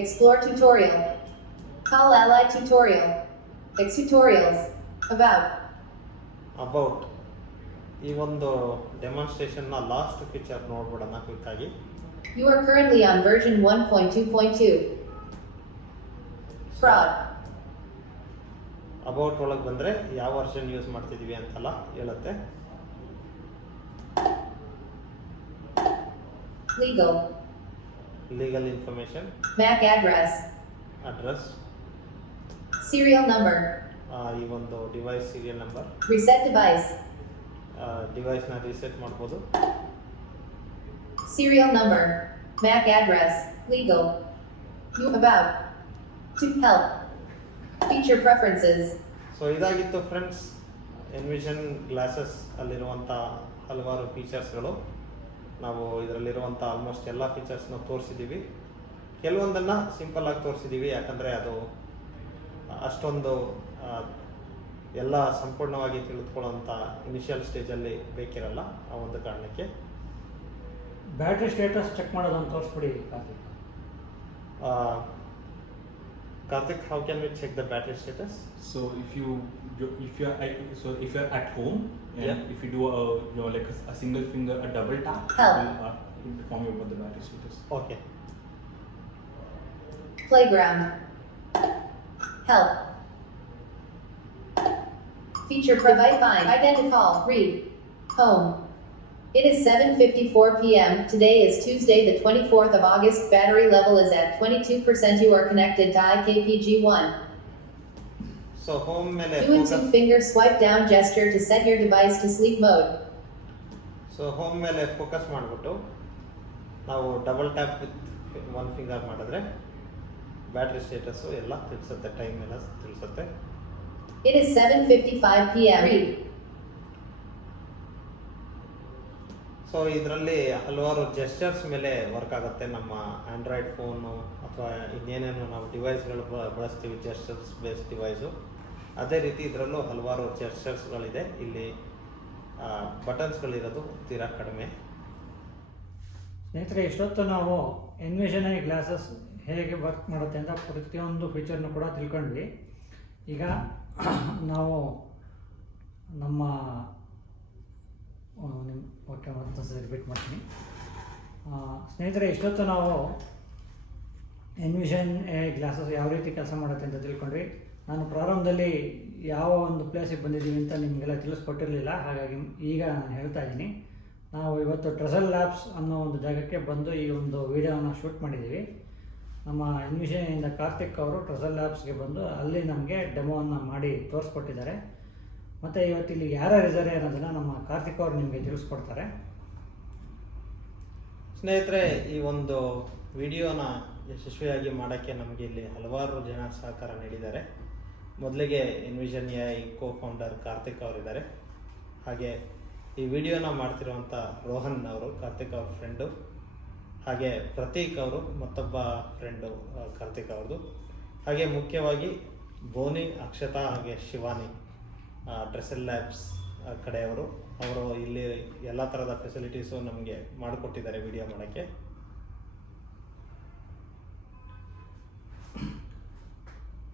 Explore tutorial. Call ally tutorial. Tutorials. About ಈ ಒಂದು ಡೆಮಾನ್ಸ್ಟ್ರೇಷನ್ನ ಲಾಸ್ಟ್ ಫೀಚರ್ ನೋಡ್ಬಿಡೋಣ ಕ್ವಿಕ್ ಆಗಿ. You are currently on version 1.2.2. Fraud. About ಒಳಗೆ ಬಂದರೆ ಯಾವ ವರ್ಷನ್ ಯೂಸ್ ಮಾಡ್ತಿದ್ದೀವಿ ಅಂತೆಲ್ಲ ಹೇಳುತ್ತೆ. Legal. Legal information. MAC address. Address. Serial number. ಈ ಒಂದು device serial number. Reset device. ಡಿವೈಸ್ನ ರೀಸೆಟ್ ಮಾಡ್ಬೋದು. Serial number. MAC address. Legal. You about. To help. Feature preferences. So ಇದಾಗಿತ್ತು ಫ್ರೆಂಡ್ಸ್ ಎನ್ವಿಷನ್ ಗ್ಲಾಸಸ್ ಅಲ್ಲಿರುವಂಥ ಹಲವಾರು ಫೀಚರ್ಸ್ಗಳು. ನಾವು ಇದರಲ್ಲಿರುವಂಥ ಆಲ್ಮೋಸ್ಟ್ ಎಲ್ಲ ಫೀಚರ್ಸ್ನ ತೋರಿಸಿದ್ದೀವಿ. ಕೆಲವೊಂದನ್ನು ಸಿಂಪಲ್ಲಾಗಿ ತೋರಿಸಿದ್ದೀವಿ, ಯಾಕಂದರೆ ಅದು ಅಷ್ಟೊಂದು ಎಲ್ಲ ಸಂಪೂರ್ಣವಾಗಿ ತಿಳಿದುಕೊಳ್ಳುವಂಥ ಇನಿಷಿಯಲ್ ಸ್ಟೇಜಲ್ಲಿ ಬೇಕಿರಲ್ಲ. ಆ ಒಂದು ಕಾರಣಕ್ಕೆ ಬ್ಯಾಟ್ರಿ ಸ್ಟೇಟಸ್ ಚೆಕ್ ಮಾಡೋದನ್ನು ತೋರಿಸ್ಬಿಡಿ Karthik. Karthik, how can we check the battery status? So if you're at home and Yeah. if you do a single finger, a double tap, it Help. will inform you about the battery status. Okay. Playground. Help. Feature provide find identical read home. It is 7:54 p.m. Today is Tuesday the 24th of August. Battery level is at 22%. You are connected to IKPG1. So home ಮೇಲೆ Do a focus. 2-finger swipe down gesture to set your device to sleep mode. So home ಮೇಲೆ focus ಮಾಡಿಬಿಟ್ಟು ನಾವು double tap with 1 finger ಮಾಡಿದ್ರೆ battery status ಎಲ್ಲ ತಿಳಿಸುತ್ತೆ, time ಎಲ್ಲ ತಿಳಿಸುತ್ತೆ. It is 7:55 p.m. Read. So ಇದರಲ್ಲಿ ಹಲವಾರು ಜೆಸ್ಚರ್ಸ್ ಮೇಲೆ ವರ್ಕ್ ಆಗುತ್ತೆ. ನಮ್ಮ ಆ್ಯಂಡ್ರಾಯ್ಡ್ ಫೋನು ಅಥವಾ ಇನ್ನೇನೇನು ನಾವು ಡಿವೈಸ್ಗಳು ಬಳಸ್ತೀವಿ, ಜೆಸ್ಚರ್ಸ್ ಬೇಸ್ ಡಿವೈಸು, ಅದೇ ರೀತಿ ಇದರಲ್ಲೂ ಹಲವಾರು ಜೆಸ್ಚರ್ಸ್ಗಳಿದೆ. ಇಲ್ಲಿ ಬಟನ್ಸ್ಗಳಿರೋದು ತೀರಾ ಕಡಿಮೆ. ಸ್ನೇಹಿತರೆ, ಇಷ್ಟೊತ್ತು ನಾವು ಎನ್ವಿಷನ್ ಐ ಗ್ಲಾಸಸ್ ಹೇಗೆ ವರ್ಕ್ ಮಾಡುತ್ತೆ ಅಂತ ಪ್ರತಿಯೊಂದು ಫೀಚರ್ನು ಕೂಡ ತಿಳ್ಕೊಂಡ್ವಿ. ಈಗ ನಾವು ನಮ್ಮ ಓಕೆ ಮತ್ತೊಂದು ರಿಪೀಟ್ ಮಾಡ್ತೀನಿ. ಸ್ನೇಹಿತರೆ, ಇಷ್ಟೊತ್ತು ನಾವು ಎನ್ವಿಷನ್ ಎ ಗ್ಲಾಸಸ್ ಯಾವ ರೀತಿ ಕೆಲಸ ಮಾಡುತ್ತೆ ಅಂತ ತಿಳ್ಕೊಂಡ್ವಿ. ನಾನು ಪ್ರಾರಂಭದಲ್ಲಿ ಯಾವ ಒಂದು ಪ್ಲೇಸಿಗೆ ಬಂದಿದ್ದೀವಿ ಅಂತ ನಿಮಗೆಲ್ಲ ತಿಳಿಸ್ಕೊಟ್ಟಿರಲಿಲ್ಲ, ಹಾಗಾಗಿ ಈಗ ನಾನು ಹೇಳ್ತಾ ಇದ್ದೀನಿ. ನಾವು ಇವತ್ತು ಟ್ರೆಸಲ್ ಲ್ಯಾಬ್ಸ್ ಅನ್ನೋ ಒಂದು ಜಾಗಕ್ಕೆ ಬಂದು ಈ ಒಂದು ವಿಡಿಯೋನ ಶೂಟ್ ಮಾಡಿದ್ದೀವಿ. ನಮ್ಮ ಎನ್ವಿಷನಿಂದ ಕಾರ್ತಿಕ್ ಅವರು ಟ್ರೆಸಲ್ ಲ್ಯಾಬ್ಸ್ಗೆ ಬಂದು ಅಲ್ಲಿ ನಮಗೆ ಡೆಮೋವನ್ನು ಮಾಡಿ ತೋರಿಸ್ಕೊಟ್ಟಿದ್ದಾರೆ. ಮತ್ತು ಇವತ್ತಿಲ್ಲಿ ಯಾರ್ಯಾರಿದ್ದಾರೆ ಅನ್ನೋದನ್ನು ನಮ್ಮ ಕಾರ್ತಿಕ್ ಅವರು ನಿಮಗೆ ತಿಳಿಸ್ಕೊಡ್ತಾರೆ. ಸ್ನೇಹಿತರೆ, ಈ ಒಂದು ವಿಡಿಯೋನ ಯಶಸ್ವಿಯಾಗಿ ಮಾಡೋಕ್ಕೆ ನಮಗೆ ಇಲ್ಲಿ ಹಲವಾರು ಜನ ಸಹಕಾರ ನೀಡಿದ್ದಾರೆ. ಮೊದಲಿಗೆ ಎನ್ವಿಷನ್ ಎ ಕೋ ಫೌಂಡರ್ ಕಾರ್ತಿಕ್ ಅವರಿದ್ದಾರೆ. ಹಾಗೆ ಈ ವಿಡಿಯೋನ ಮಾಡ್ತಿರುವಂಥ ರೋಹನ್ ಅವರು, ಕಾರ್ತಿಕ್ ಅವ್ರ ಫ್ರೆಂಡು. ಹಾಗೆ ಪ್ರತೀಕ್ ಅವರು, ಮತ್ತೊಬ್ಬ ಫ್ರೆಂಡು ಕಾರ್ತಿಕ್ ಅವ್ರದ್ದು. ಹಾಗೆ ಮುಖ್ಯವಾಗಿ ಬೋನಿ, ಅಕ್ಷತಾ ಹಾಗೆ ಶಿವಾನಿ, ಟ್ರೆಸಲ್ ಲ್ಯಾಬ್ಸ್ ಕಡೆಯವರು. ಅವರು ಇಲ್ಲಿ ಎಲ್ಲ ಥರದ ಫೆಸಿಲಿಟೀಸು ನಮಗೆ ಮಾಡಿಕೊಟ್ಟಿದ್ದಾರೆ ವಿಡಿಯೋ ಮಾಡೋಕ್ಕೆ.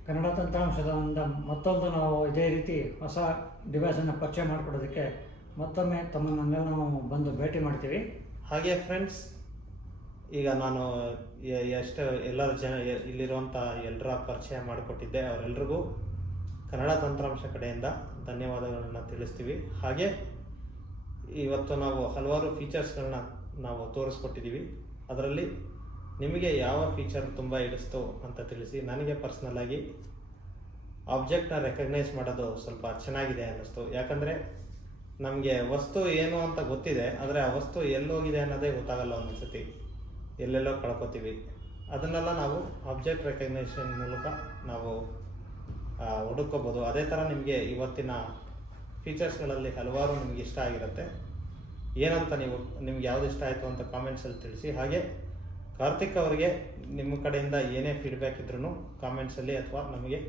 ಕನ್ನಡ ತಂತ್ರಾಂಶದಿಂದ ಮತ್ತೊಂದು ನಾವು ಇದೇ ರೀತಿ ಹೊಸ ಡಿವೈಸನ್ನು ಪರಿಚಯ ಮಾಡಿಕೊಡೋದಕ್ಕೆ ಮತ್ತೊಮ್ಮೆ ತಮ್ಮನ್ನೆಲ್ಲ ನಾವು ಬಂದು ಭೇಟಿ ಮಾಡ್ತೀವಿ. ಹಾಗೆ ಫ್ರೆಂಡ್ಸ್, ಈಗ ನಾನು ಎಷ್ಟು ಎಲ್ಲರ ಜನ ಇಲ್ಲಿರುವಂಥ ಎಲ್ಲರ ಪರಿಚಯ ಮಾಡಿಕೊಟ್ಟಿದ್ದೆ. ಅವರೆಲ್ಲರಿಗೂ ಕನ್ನಡ ತಂತ್ರಾಂಶ ಕಡೆಯಿಂದ ಧನ್ಯವಾದಗಳನ್ನು ತಿಳಿಸ್ತೀವಿ. ಹಾಗೆ ಇವತ್ತು ನಾವು ಹಲವಾರು ಫೀಚರ್ಸ್ಗಳನ್ನ ನಾವು ತೋರಿಸ್ಕೊಟ್ಟಿದ್ದೀವಿ. ಅದರಲ್ಲಿ ನಿಮಗೆ ಯಾವ ಫೀಚರ್ ತುಂಬ ಹಿಡಿಸ್ತು ಅಂತ ತಿಳಿಸಿ. ನನಗೆ ಪರ್ಸ್ನಲ್ಲಾಗಿ ಆಬ್ಜೆಕ್ಟ್ನ ರೆಕಗ್ನೈಸ್ ಮಾಡೋದು ಸ್ವಲ್ಪ ಚೆನ್ನಾಗಿದೆ ಅನ್ನಿಸ್ತು. ಯಾಕಂದರೆ ನಮಗೆ ವಸ್ತು ಏನು ಅಂತ ಗೊತ್ತಿದೆ, ಆದರೆ ಆ ವಸ್ತು ಎಲ್ಲೋಗಿದೆ ಅನ್ನೋದೇ ಗೊತ್ತಾಗಲ್ಲ. ಒಂದೊಂದು ಸತಿ ಎಲ್ಲೆಲ್ಲೋ ಕಳ್ಕೊತೀವಿ. ಅದನ್ನೆಲ್ಲ ನಾವು ಆಬ್ಜೆಕ್ಟ್ ರೆಕಗ್ನೈಷನ್ ಮೂಲಕ ನಾವು ಹುಡುಕೋಬೋದು. ಅದೇ ಥರ ನಿಮಗೆ ಇವತ್ತಿನ ಫೀಚರ್ಸ್ಗಳಲ್ಲಿ ಹಲವಾರು ನಿಮಗೆ ಇಷ್ಟ ಆಗಿರುತ್ತೆ. ಏನಂತ ನಿಮ್ಗೆ ಯಾವ್ದು ಇಷ್ಟ ಆಯಿತು ಅಂತ ಕಾಮೆಂಟ್ಸಲ್ಲಿ ತಿಳಿಸಿ. ಹಾಗೆ ಕಾರ್ತಿಕ್ ಅವರಿಗೆ ನಿಮ್ಮ ಕಡೆಯಿಂದ ಏನೇ ಫೀಡ್ಬ್ಯಾಕ್ ಇದ್ರೂ ಕಾಮೆಂಟ್ಸಲ್ಲಿ ಅಥವಾ ನಮಗೆ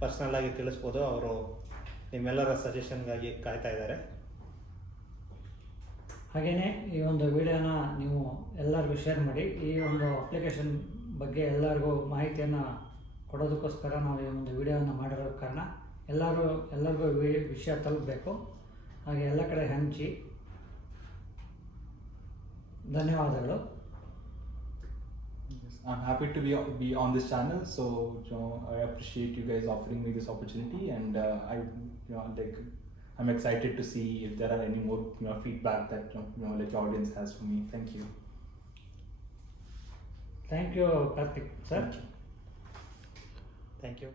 ಪರ್ಸ್ನಲ್ಲಾಗಿ ತಿಳಿಸ್ಬೋದು. ಅವರು ನಿಮ್ಮೆಲ್ಲರ ಸಜೆಷನ್ಗಾಗಿ ಕಾಯ್ತಾ ಇದ್ದಾರೆ. ಹಾಗೆಯೇ ಈ ಒಂದು ವಿಡಿಯೋನ ನೀವು ಎಲ್ಲರಿಗೂ ಶೇರ್ ಮಾಡಿ. ಈ ಒಂದು ಅಪ್ಲಿಕೇಶನ್ ಬಗ್ಗೆ ಎಲ್ಲರಿಗೂ ಮಾಹಿತಿಯನ್ನು ಕೊಡೋದಕ್ಕೋಸ್ಕರ ನಾವು ಈ ಒಂದು ವಿಡಿಯೋನ ಮಾಡಿರೋ ಕಾರಣ ಎಲ್ಲರಿಗೂ ವಿಷಯ ತಲುಪಬೇಕು. ಹಾಗೆ ಎಲ್ಲ ಕಡೆ ಹಂಚಿ. ಧನ್ಯವಾದಗಳು. I'm happy to be on this channel, so I appreciate you guys offering me this opportunity, and I'm excited to see if there are any more feedback that like the audience has for me. Thank you. Thank you, Karthik sir. Thank you.